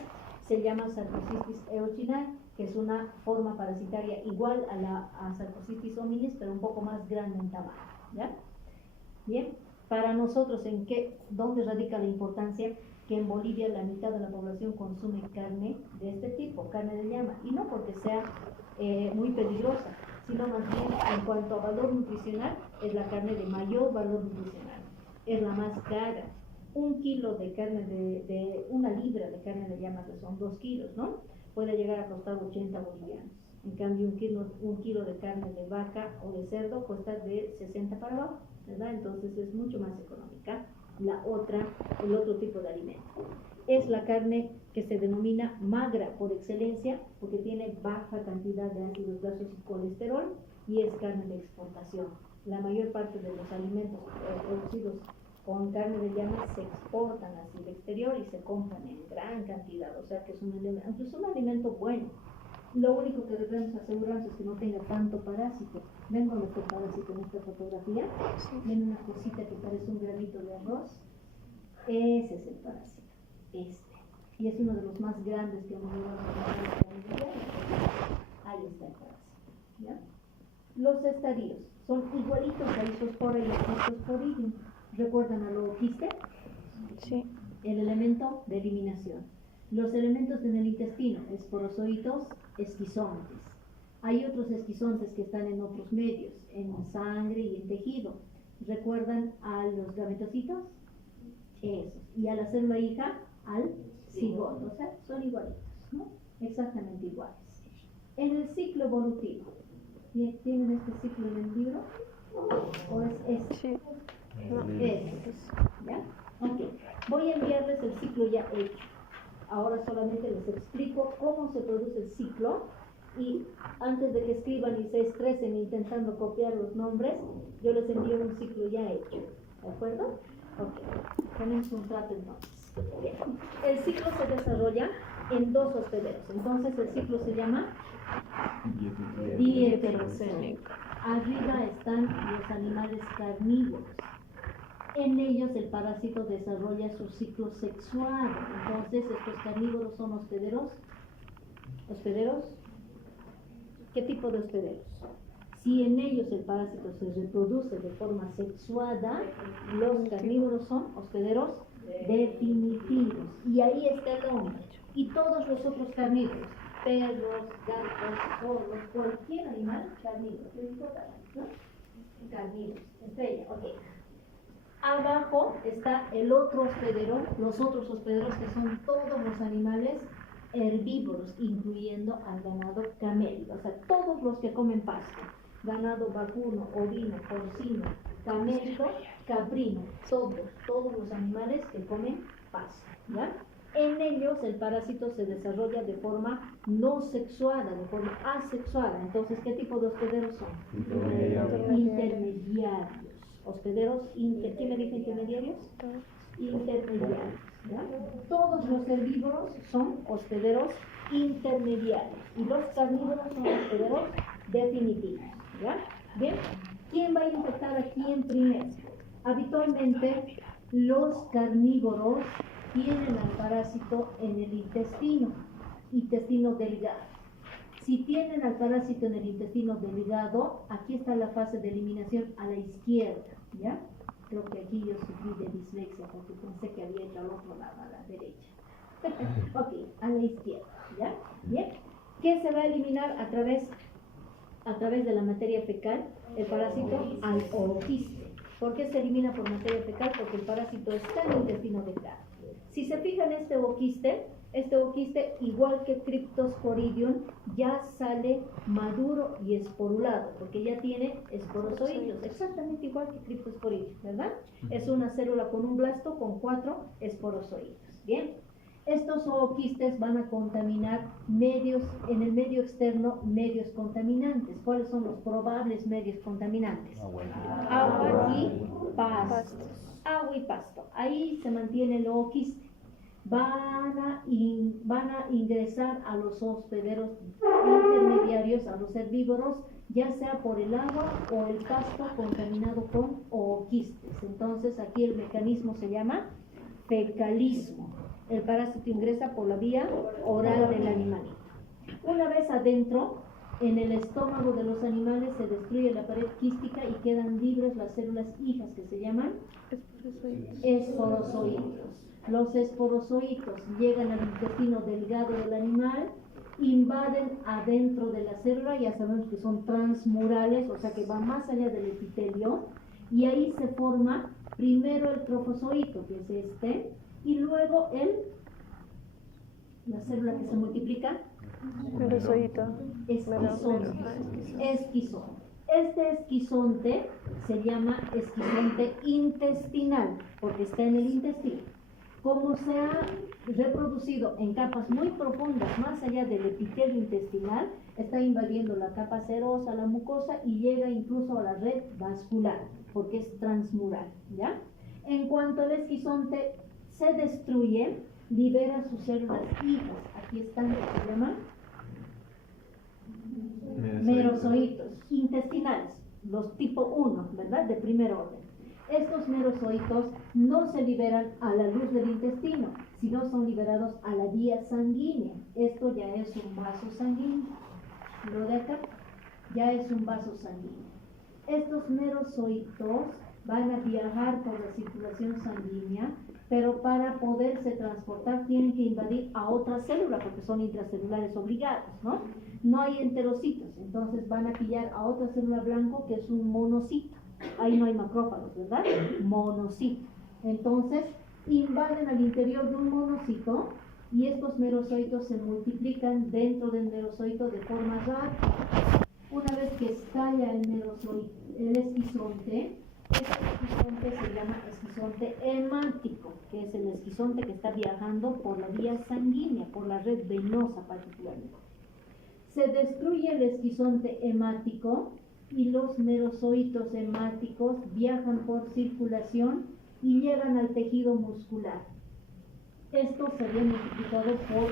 se llama Sarcocistis eochinae, que es una forma parasitaria igual a Sarcocistis hominis, pero un poco más grande en tamaño, ¿ya? Bien, para nosotros, ¿dónde radica la importancia? Que en Bolivia la mitad de la población consume carne de este tipo, carne de llama, y no porque sea muy peligrosa, sino más bien en cuanto a valor nutricional, es la carne de mayor valor nutricional, es la más cara. Un kilo de carne una libra de carne de llama, que son 2 kilos, ¿no? Puede llegar a costar 80 bolivianos. En cambio, un kilo de carne de vaca o de cerdo cuesta de 60 para abajo, ¿verdad? Entonces es mucho más económica el otro tipo de alimento. Es la carne que se denomina magra por excelencia, porque tiene baja cantidad de ácidos grasos y colesterol, y es carne de exportación. La mayor parte de los alimentos producidos con carne de llama se exportan hacia el exterior y se compran en gran cantidad, o sea que es un alimento bueno. Lo único que debemos asegurarnos es que no tenga tanto parásito. ¿Ven con este parásito en esta fotografía? ¿Ven una cosita que parece un granito de arroz? Ese es el parásito, y es uno de los más grandes que hemos llegado a encontrar. Ahí está el parásito, ¿ya? Los estadios son igualitos a Isospora y a Cryptosporidium. ¿Recuerdan a lo quiste? Sí. El elemento de eliminación. Los elementos en el intestino, esporozoitos, esquizontes. Hay otros esquizontes que están en otros medios, en sangre y en tejido. ¿Recuerdan a los gametocitos? Eso. Y a la célula hija, al cigoto. O sea, son igualitos, ¿no? Exactamente iguales. En el ciclo evolutivo, ¿tienen este ciclo en el libro? ¿O es este? Sí. ¿Ya? Ok. Voy a enviarles el ciclo ya hecho. Ahora solamente les explico cómo se produce el ciclo, y antes de que escriban y se estresen intentando copiar los nombres, yo les envío un ciclo ya hecho. ¿De acuerdo? Ok. Tenemos un trato entonces. Bien. El ciclo se desarrolla en 2 hospederos. Entonces el ciclo se llama Y dieterocénico. Arriba están los animales carnívoros. En ellos el parásito desarrolla su ciclo sexual. Entonces estos carnívoros son hospederos. ¿Hospederos? ¿Qué tipo de hospederos? Si en ellos el parásito se reproduce de forma sexuada, los carnívoros son hospederos definitivos. Y ahí está el hombre. Y todos los otros carnívoros, perros, gatos, zorros, cualquier animal carnívoro. ¿Qué importa? ¿No? Carnívoros. Estrella, ok. Abajo está el otro hospedero, los otros hospederos que son todos los animales herbívoros, incluyendo al ganado camélido, o sea, todos los que comen pasto, ganado vacuno, ovino, porcino, camélido, caprino, todos los animales que comen pasto, ¿ya? En ellos el parásito se desarrolla de forma no sexuada, de forma asexuada. Entonces, ¿qué tipo de hospederos son? Intermediarios. Hospederos, ¿quién me dice intermediarios? Intermediarios, ¿ya? Todos los herbívoros son hospederos intermediarios y los carnívoros son hospederos definitivos, ¿ya? Bien, ¿quién va a infectar a quién primero? Habitualmente los carnívoros tienen al parásito en el intestino delgado. Si tienen al parásito en el intestino delgado, aquí está la fase de eliminación a la izquierda, ¿ya? Creo que aquí yo sufrí de dislexia porque pensé que había ido al otro lado, a la derecha. Ok, a la izquierda, ¿ya? Bien. ¿Qué se va a eliminar a través de la materia fecal? El parásito al ooquiste. ¿Por qué se elimina por materia fecal? Porque el parásito está en el intestino delgado. Si se fijan este ooquiste, igual que Cryptosporidium, ya sale maduro y esporulado, porque ya tiene esporozoidios, exactamente igual que Cryptosporidium, ¿verdad? Es una célula con un blasto con 4 esporozoides. Bien, estos ooquistes van a contaminar en el medio externo, medios contaminantes. ¿Cuáles son los probables medios contaminantes? Agua y pasto. Agua y pasto. Ahí se mantiene el ooquiste. Van a ingresar a los hospederos intermediarios, a los herbívoros, ya sea por el agua o el pasto contaminado con ooquistes. Entonces aquí el mecanismo se llama fecalismo. El parásito ingresa por la vía oral del animalito. Una vez adentro, en el estómago de los animales se destruye la pared quística y quedan libres las células hijas que se llaman esporozoitos. Los esporozoitos llegan al intestino delgado del animal, invaden adentro de la célula, ya sabemos que son transmurales, o sea que va más allá del epitelio, y ahí se forma primero el trofozoito, que es este, y luego la célula que se multiplica, esquizonte. Este esquizonte se llama esquizonte intestinal, porque está en el intestino. Como se ha reproducido en capas muy profundas, más allá del epitelio intestinal, está invadiendo la capa serosa, la mucosa, y llega incluso a la red vascular, porque es transmural, ¿ya? En cuanto el esquizonte se destruye, libera sus células hijas. Aquí están, ¿qué se llaman? Merozoitos intestinales, los tipo 1, ¿verdad? De primer orden. Estos merozoitos no se liberan a la luz del intestino, sino son liberados a la vía sanguínea. Esto ya es un vaso sanguíneo. Lo de acá ya es un vaso sanguíneo. Estos merozoitos van a viajar por la circulación sanguínea, pero para poderse transportar tienen que invadir a otra célula, porque son intracelulares obligados, ¿no? No hay enterocitos, entonces van a pillar a otra célula blanco que es un monocito. Ahí no hay macrófagos, ¿verdad? Monocito. Entonces, invaden al interior de un monocito y estos merozoitos se multiplican dentro del merozoito de forma rápida. Una vez que estalla el esquizonte, este esquizonte se llama esquizonte hemático, que es el esquizonte que está viajando por la vía sanguínea, por la red venosa particularmente. Se destruye el esquizonte hemático y los merozoitos hemáticos viajan por circulación y llegan al tejido muscular. Estos serían multiplicados por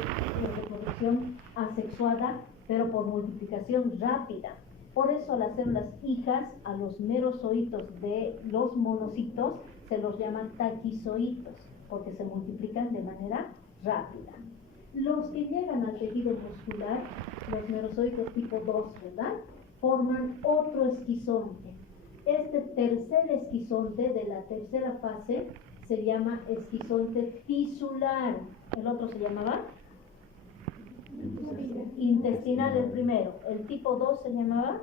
reproducción asexuada, pero por multiplicación rápida. Por eso a las células hijas, a los merozoitos de los monocitos, se los llaman taquizoitos, porque se multiplican de manera rápida. Los que llegan al tejido muscular, los merozoitos tipo 2, ¿verdad?, forman otro esquizonte. Este tercer esquizonte de la tercera fase se llama esquizonte tisular. El otro se llamaba intestinal, el primero. El tipo 2 se llamaba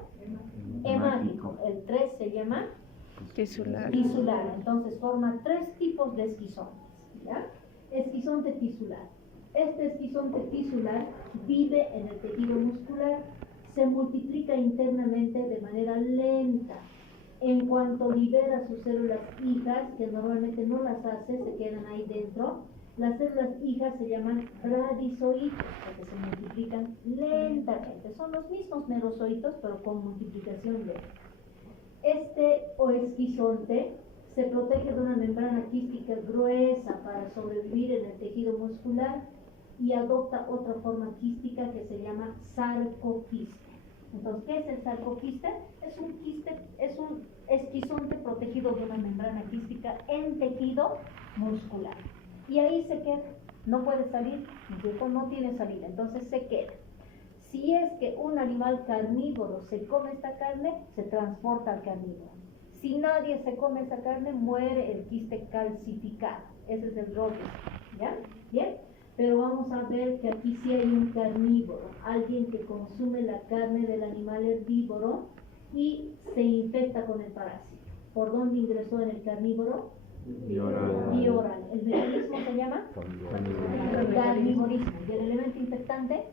hemático. El 3 se llama Tisular. tisular. Entonces forma tres tipos de esquizontes, ¿ya? Esquizonte tisular. Este esquizonte tisular vive en el tejido muscular, se multiplica internamente de manera lenta. En cuanto libera sus células hijas, que normalmente no las hace, se quedan ahí dentro, las células hijas se llaman radizoitos, porque se multiplican lentamente. Son los mismos merozoitos, pero con multiplicación lenta. Este esquizonte se protege de una membrana quística gruesa para sobrevivir en el tejido muscular y adopta otra forma quística que se llama sarcoquiste. Entonces, ¿qué es el sarcoquiste? Es un esquizonte protegido de una membrana quística en tejido muscular. Y ahí se queda, no puede salir, no tiene salida, entonces se queda. Si es que un animal carnívoro se come esta carne, se transporta al carnívoro. Si nadie se come esa carne, muere el quiste calcificado. Ese es el rol, ¿ya? ¿Bien? Pero vamos a ver que aquí sí hay un carnívoro, alguien que consume la carne del animal herbívoro y se infecta con el parásito. ¿Por dónde ingresó en el carnívoro? Vía oral. Vía oral. ¿El mecanismo se llama? Carnivorismo. ¿Y el elemento infectante?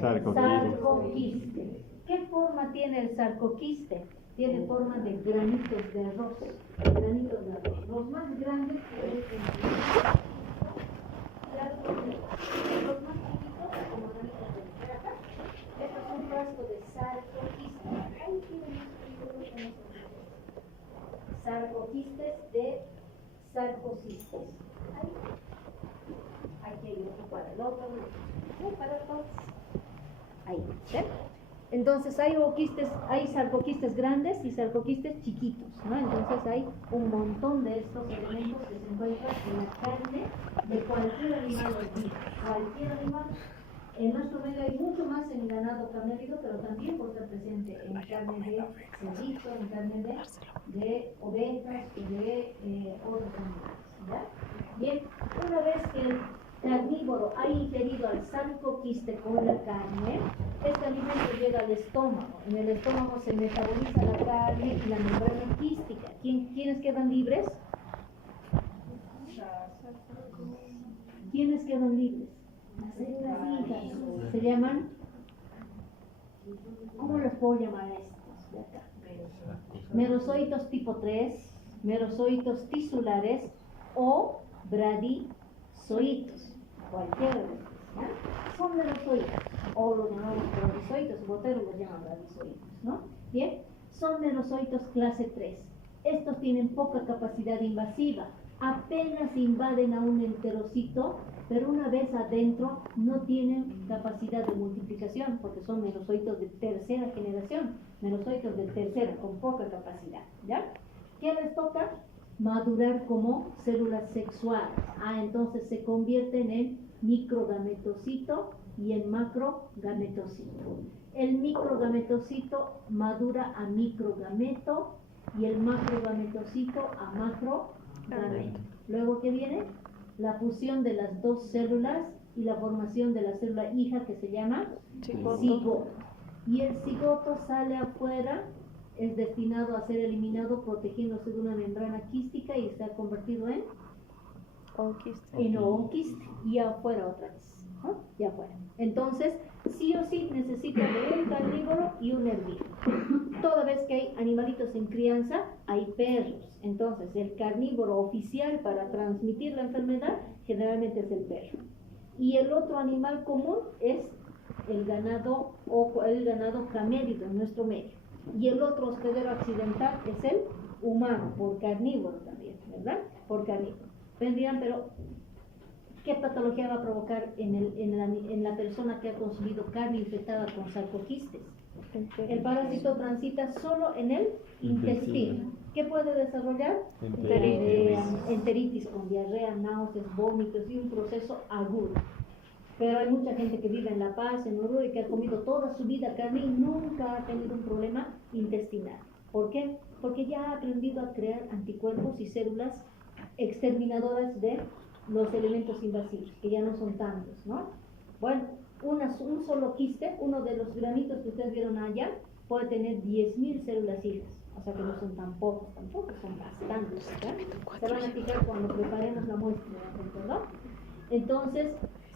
Sarcoquiste. ¿Qué forma tiene el sarcoquiste? Tiene forma de granitos de arroz. Granitos de arroz. Los más grandes los más chiquitos como granitos de plata. Este es un frasco de sarcoquiste. Ahí tienen sarcoquistes de sarcocistes. Ahí. Aquí hay otro para el otro. Para todos. Ahí. ¿Sí? Entonces hay sarcoquistes grandes y sarcoquistes chiquitos, ¿no? Entonces hay un montón de estos elementos que se encuentran en la carne de cualquier animal herbívoro. Cualquier animal. En nuestro medio hay mucho más en ganado carnívoro, pero también puede estar presente en carne de cerdito, en carne de ovejas y de otros animales, ¿ya? Bien, una vez que el carnívoro ha ingerido al sarcoquiste con la carne, este alimento llega al estómago. En el estómago se metaboliza la carne y la membrana quística. ¿Quiénes quedan libres? ¿Quiénes quedan libres? Las células hijas. Se llaman, ¿cómo les puedo llamar a estos de acá? Merozoitos tipo 3, merozoitos tisulares o bradizoitos. Cualquiera de estos, ¿ya? Son merozoitos, o los llamamos bradizoitos, Botero los llama bradizoitos, ¿no? Bien, son merozoitos clase 3. Estos tienen poca capacidad invasiva, apenas invaden a un enterocito, pero una vez adentro no tienen capacidad de multiplicación, porque son merozoitos de tercera generación, merozoitos de tercera, con poca capacidad, ¿ya? ¿Qué les toca? Madurar como células sexuales. Entonces se convierten en microgametocito y en macrogametocito. El microgametocito madura a microgameto y el macrogametocito a macrogameto. Luego, ¿qué viene? La fusión de las dos células y la formación de la célula hija que se llama cigoto. Y el cigoto sale afuera, es destinado a ser eliminado protegiéndose de una membrana quística y está convertido en ooquiste y afuera otra vez, ¿no? Y afuera. Entonces, sí o sí necesita de un carnívoro y un herbívoro. Toda vez que hay animalitos en crianza, hay perros. Entonces, el carnívoro oficial para transmitir la enfermedad generalmente es el perro. Y el otro animal común es el ganado camélido en nuestro medio. Y el otro hospedero accidental es el humano, por carnívoro también, ¿verdad? Por carnívoro. vendrían, pero ¿qué patología va a provocar en la persona que ha consumido carne infectada con sarcoquistes? El parásito transita solo en el intestino. ¿Qué puede desarrollar? Enteritis con diarrea, náuseas, vómitos y un proceso agudo. Pero hay mucha gente que vive en La Paz, en Oruro, y que ha comido toda su vida carne y nunca ha tenido un problema intestinal. ¿Por qué? Porque ya ha aprendido a crear anticuerpos y células exterminadoras de los elementos invasivos, que ya no son tantos, ¿no? Bueno, un solo quiste, uno de los granitos que ustedes vieron allá, puede tener 10.000 células hijas. O sea que no son tan pocos, tampoco son bastantes, ¿verdad? Se van a fijar cuando preparemos la muestra, ¿verdad? Entonces,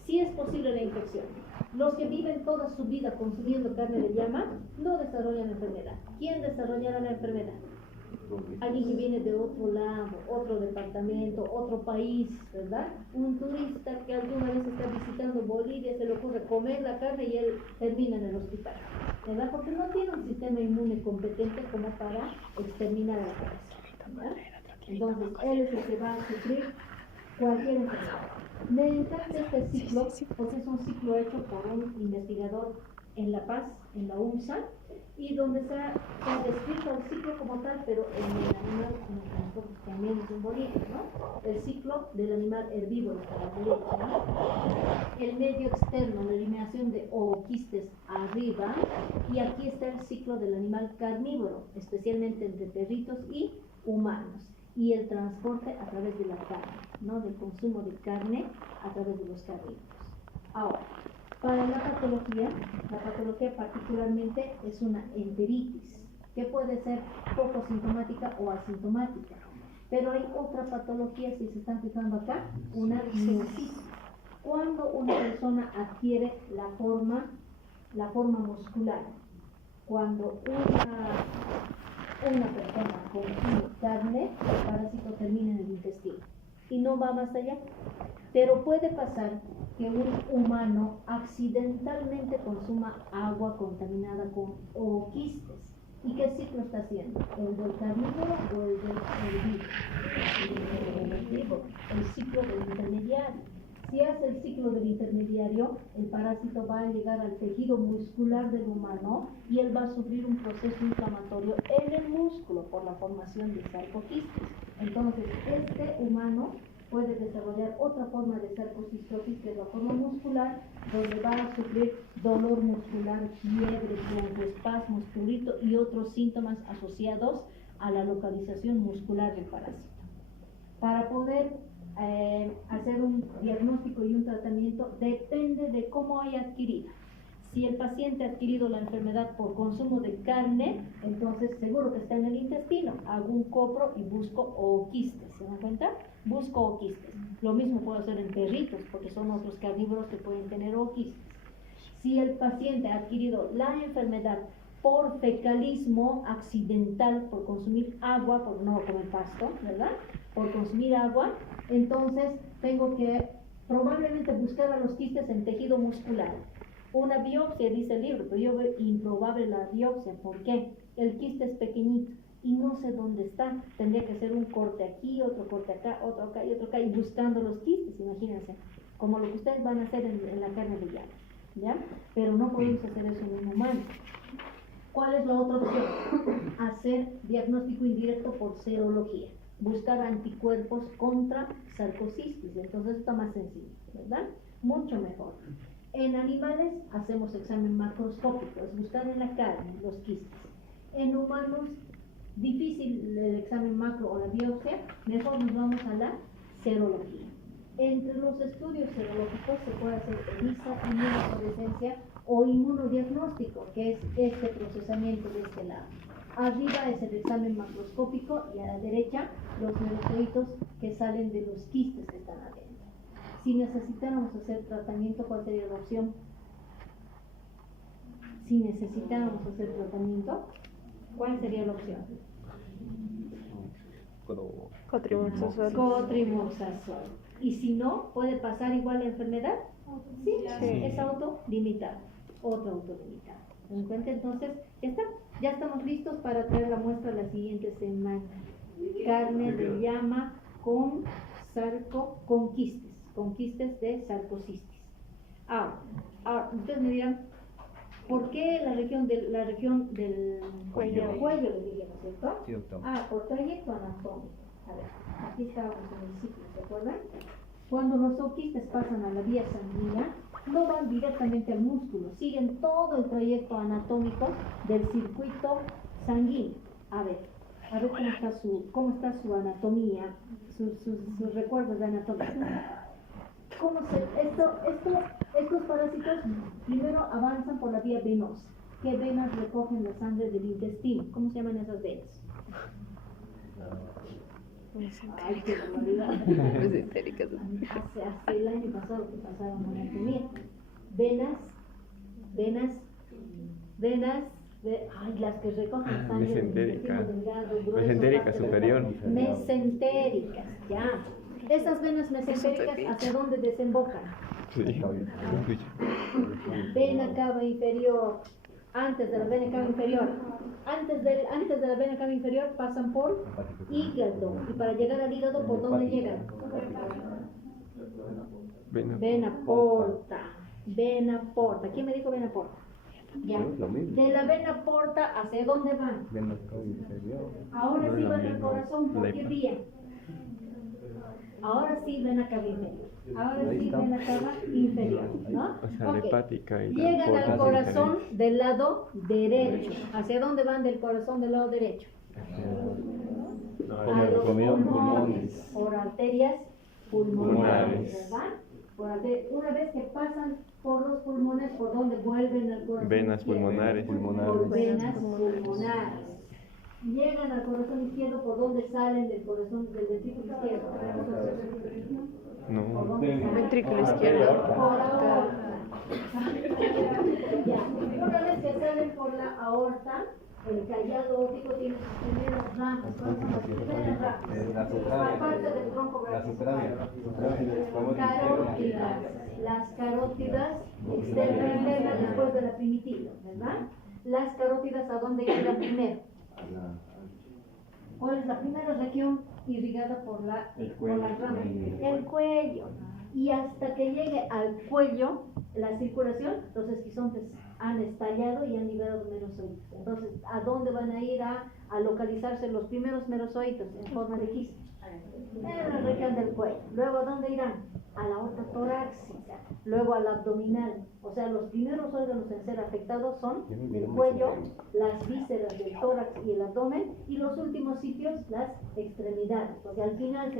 sí es posible la infección. Los que viven toda su vida consumiendo carne de llama no desarrollan enfermedad. ¿Quién desarrollará la enfermedad? Alguien que viene de otro lado, otro departamento, otro país, ¿verdad? Un turista que alguna vez está visitando Bolivia, se le ocurre comer la carne y él termina en el hospital, ¿verdad? Porque no tiene un sistema inmune competente como para exterminar a la cabeza, ¿verdad? Entonces, él es el que va a sufrir cualquier enfermedad. Me encanta este ciclo porque es un ciclo hecho por un investigador en La Paz, en la UNSA, y donde se ha descrito el ciclo como tal, pero en el animal, en el que nosotros también es en Bolivia, ¿no? El ciclo del animal herbívoro para la leche, ¿no? El medio externo, la eliminación de ooquistes arriba, y aquí está el ciclo del animal carnívoro, especialmente entre perritos y humanos, y el transporte a través de la carne, ¿no? Del consumo de carne a través de los carnívoros. Ahora, para la patología particularmente es una enteritis, que puede ser poco sintomática o asintomática. Pero hay otra patología, si se están fijando acá, una miositis. Cuando una persona adquiere la forma muscular, cuando una persona consume carne, el parásito termina en el intestino y no va más allá. Pero puede pasar que un humano accidentalmente consuma agua contaminada con ooquistes. ¿Y qué ciclo está haciendo? ¿El del carnívoro o el del herbívoro? El ciclo del intermediario. Si hace el ciclo del intermediario, el parásito va a llegar al tejido muscular del humano y él va a sufrir un proceso inflamatorio en el músculo por la formación de sarcoquistes. Entonces, este humano puede desarrollar otra forma de sarcocistosis, que es la forma muscular, donde va a sufrir dolor muscular, fiebre, broncoespasmos, prurito y otros síntomas asociados a la localización muscular del parásito. Para poder hacer un diagnóstico y un tratamiento, depende de cómo haya adquirido. Si el paciente ha adquirido la enfermedad por consumo de carne, entonces seguro que está en el intestino. Hago un copro y busco ooquistes, ¿se dan cuenta? Busco ooquistes. Lo mismo puedo hacer en perritos, porque son otros carnívoros que pueden tener ooquistes. Si el paciente ha adquirido la enfermedad por fecalismo accidental, por consumir agua, por no comer pasto, ¿verdad? Por consumir agua, entonces tengo que probablemente buscar a los quistes en tejido muscular. Una biopsia, dice el libro, pero yo veo improbable la biopsia. ¿Por qué? El quiste es pequeñito y no sé dónde está. Tendría que hacer un corte aquí, otro corte acá, otro acá y otro acá, y buscando los quistes, imagínense, como lo que ustedes van a hacer en la carne de llama, ¿ya? Pero no podemos hacer eso en un humano. ¿Cuál es la otra opción? Hacer diagnóstico indirecto por serología. Buscar anticuerpos contra sarcocistis. Entonces está más sencillo, ¿verdad? Mucho mejor. En animales hacemos examen macroscópico, es buscar en la carne los quistes. En humanos, difícil el examen macro o la biopsia, mejor nos vamos a la serología. Entre los estudios serológicos se puede hacer ELISA, inmunofluorescencia o inmunodiagnóstico, que es este procesamiento de este lado. Arriba es el examen macroscópico y a la derecha los neurocitos que salen de los quistes que están adentro. Si necesitáramos hacer tratamiento, ¿cuál sería la opción? Si necesitáramos hacer tratamiento, ¿cuál sería la opción? Cotrimorfosol. Cotrimorfosol. Y si no, ¿puede pasar igual la enfermedad? Sí, es autolimitado. Otro autolimitado. ¿Se dan cuenta? Entonces, ya estamos listos para traer la muestra la siguiente semana. Carne de llama con conquistes de sarcocistis. Ahora, ustedes me dirán, ¿por qué la región del cuello le dije, ¿no es cierto? Sí, doctor. Por trayecto anatómico. A ver, aquí estábamos en el ciclo, ¿se acuerdan? Cuando los zoquistes pasan a la vía sanguínea, no van directamente al músculo, siguen todo el trayecto anatómico del circuito sanguíneo. A ver cómo está su anatomía, sus recuerdos de anatomía. Estos parásitos primero avanzan por la vía venosa. ¿Qué venas recogen la sangre del intestino? ¿Cómo se llaman esas venas? Ay, qué barbaridad. Mesentéricas. Hace el año pasado que pasaron anatomía. Las que recogen sangre del intestino delgado, grueso. Mesentérica superior. Mesentéricas, ya. Esas venas mesentéricas, ¿hacia dónde desembocan? Sí. Vena cava inferior. Antes de la vena cava inferior. Antes de la vena cava inferior pasan por hígado. Y para llegar al hígado, ¿por dónde llegan? Vena porta. ¿Quién me dijo vena porta? Ya. De la vena porta, ¿hacia dónde van? Ahora sí van al corazón, ¿por qué vía? Ahora sí vena cava inferior. Ahora sí vena cava inferior, ¿no? O sea, la hepática y llegan al corazón del lado derecho. ¿Hacia dónde van del corazón del lado derecho? A los pulmones, por arterias pulmonares, ¿verdad? Una vez que pasan por los pulmones, ¿por dónde vuelven al corazón? Venas pulmonares. Por venas pulmonares. Llegan al corazón izquierdo, ¿por dónde salen del corazón del ventrículo izquierdo? No. Ventrículo izquierdo. Por aorta. Una vez que salen por la aorta, el callado óptico tiene sus primeras ramas. ¿Cuáles son las primeras ramas? Aparte del tronco brachial. Carótidas. Las carótidas externa e interna después de la primitiva, ¿verdad? Las carótidas, ¿a dónde llegan primero? ¿Cuál es la primera región irrigada por la rama? El cuello. Y hasta que llegue al cuello, la circulación, los esquizontes han estallado y han liberado merozoides. Entonces, ¿a dónde van a ir a localizarse los primeros merozoides en forma de quiste? En la región del cuello. Luego, ¿a dónde irán? A la aorta torácica, luego al abdominal. O sea, los primeros órganos en ser afectados son el cuello, las vísceras del tórax y el abdomen, y los últimos sitios, las extremidades, porque al final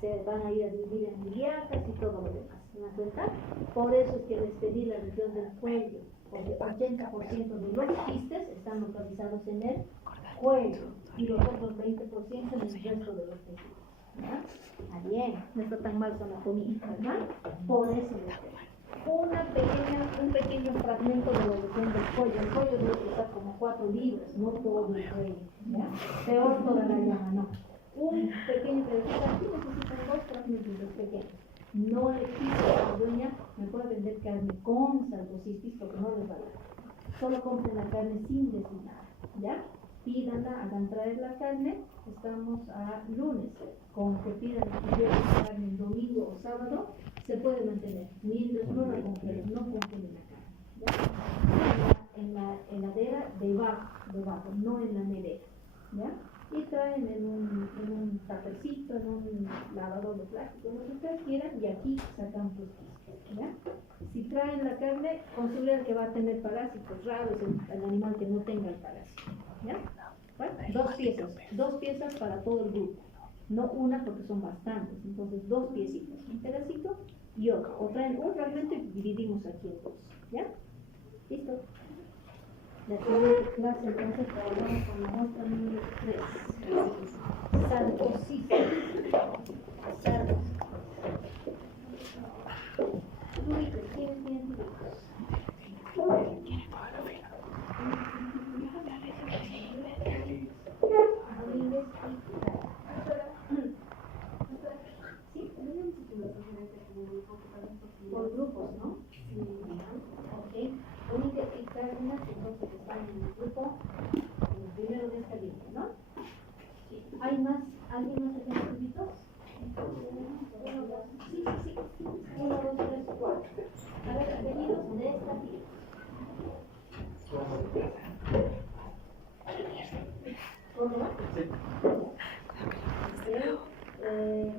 se van a ir a dividir en ilíacas y todo lo demás. ¿Me dan cuenta? Por eso es que les pedí la región del cuello, porque 80% de los quistes están localizados en el cuello y los otros 20% en el resto de los tejidos. ¿Verdad? Bien, no está tan mal su anatomía, ¿verdad? Por eso un pequeño fragmento de la región del cuello. El cuello debe pesar como 4 libras, no todo el cuello, ¿ya? Peor toda la llama, no. Un pequeño pedacito, aquí necesitan 2 fragmentos pequeños. No le pido a la dueña, me puede vender carne con sarcocistis porque no les va a dar. Solo compren la carne sin desminar, ¿ya? Pídanla, hagan traer la carne, estamos a lunes, con que pidan la carne el domingo o sábado, se puede mantener, mientras no la congelen, no congelen la carne, ¿ya? En la heladera debajo, no en la nevera, ¿ya? Y traen en un tapercito, en un lavador de plástico, lo que ustedes quieran, y aquí sacan sus quistes, ¿ya? Si traen la carne, consideren que va a tener parásitos raros, el animal que no tenga el parásito, ¿ya? Bueno, 2 piezas para todo el grupo, no una porque son bastantes, entonces 2 piecitos, un pedacito y otro, o traen un fragmento y dividimos aquí en 2, ¿ya? ¿Listo? La siguiente clase entonces trabajamos con la muestra número 3. Sarcocistis. Fluidos, ¿quiénes tienen fluidos? Por grupos, ¿no? Ok. Única y Cárdenas, entonces están en el grupo primero de esta línea, ¿no? Sí. ¿Hay más? ¿Alguien más que tiene fluidos? Sí, sí, sí. 1, 2, 3, 4. A ver, apellidos de esta fila. ¿Córdoba?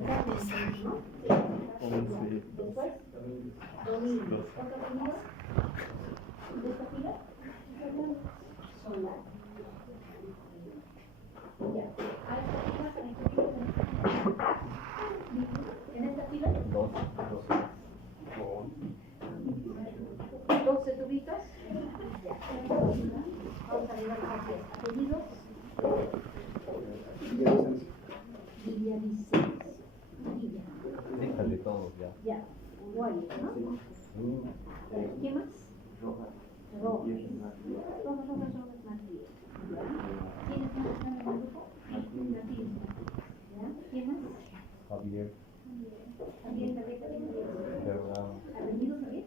Carmen, ¿no? Sí. Después, Domingo. ¿Otro apellido? ¿De esta fila? Solar. Ya. ¿A esta fila? ¿En qué fila? ¿En esta fila? 12 te ubicas. Ya. Vamos a llevar aquí. Apellidos. Villavicencio. Villa. Déjale todos ya. Ya. Guay, ¿no? ¿Qué más? Rojas. Matías. ¿Quiénes más están en el grupo? Matías. ¿Ya? ¿Quién más? Javier. También. Bernardo. ¿Apellido Javier?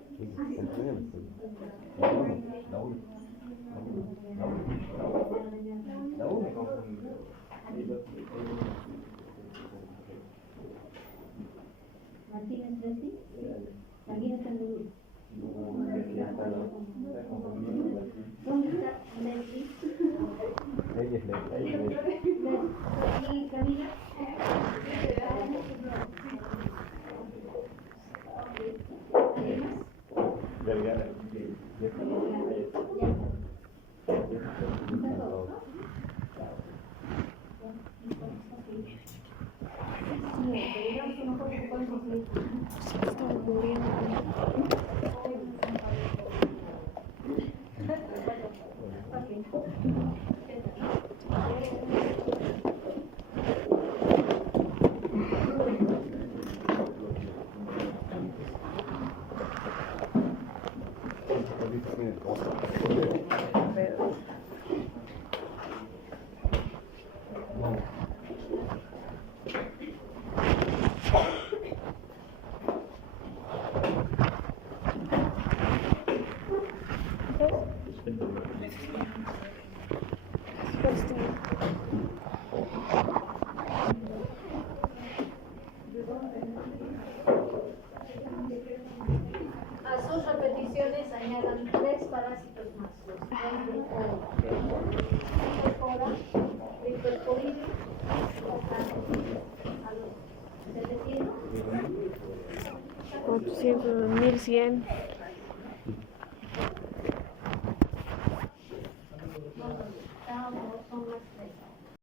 Martínez Leslie. También está en el grupo. ¿Dónde está Leslie? Ella es ¿Y Camila? Vergara. Estamos muriendo. A sus repeticiones añadan 3 parásitos más. A los 700. 800, 1100.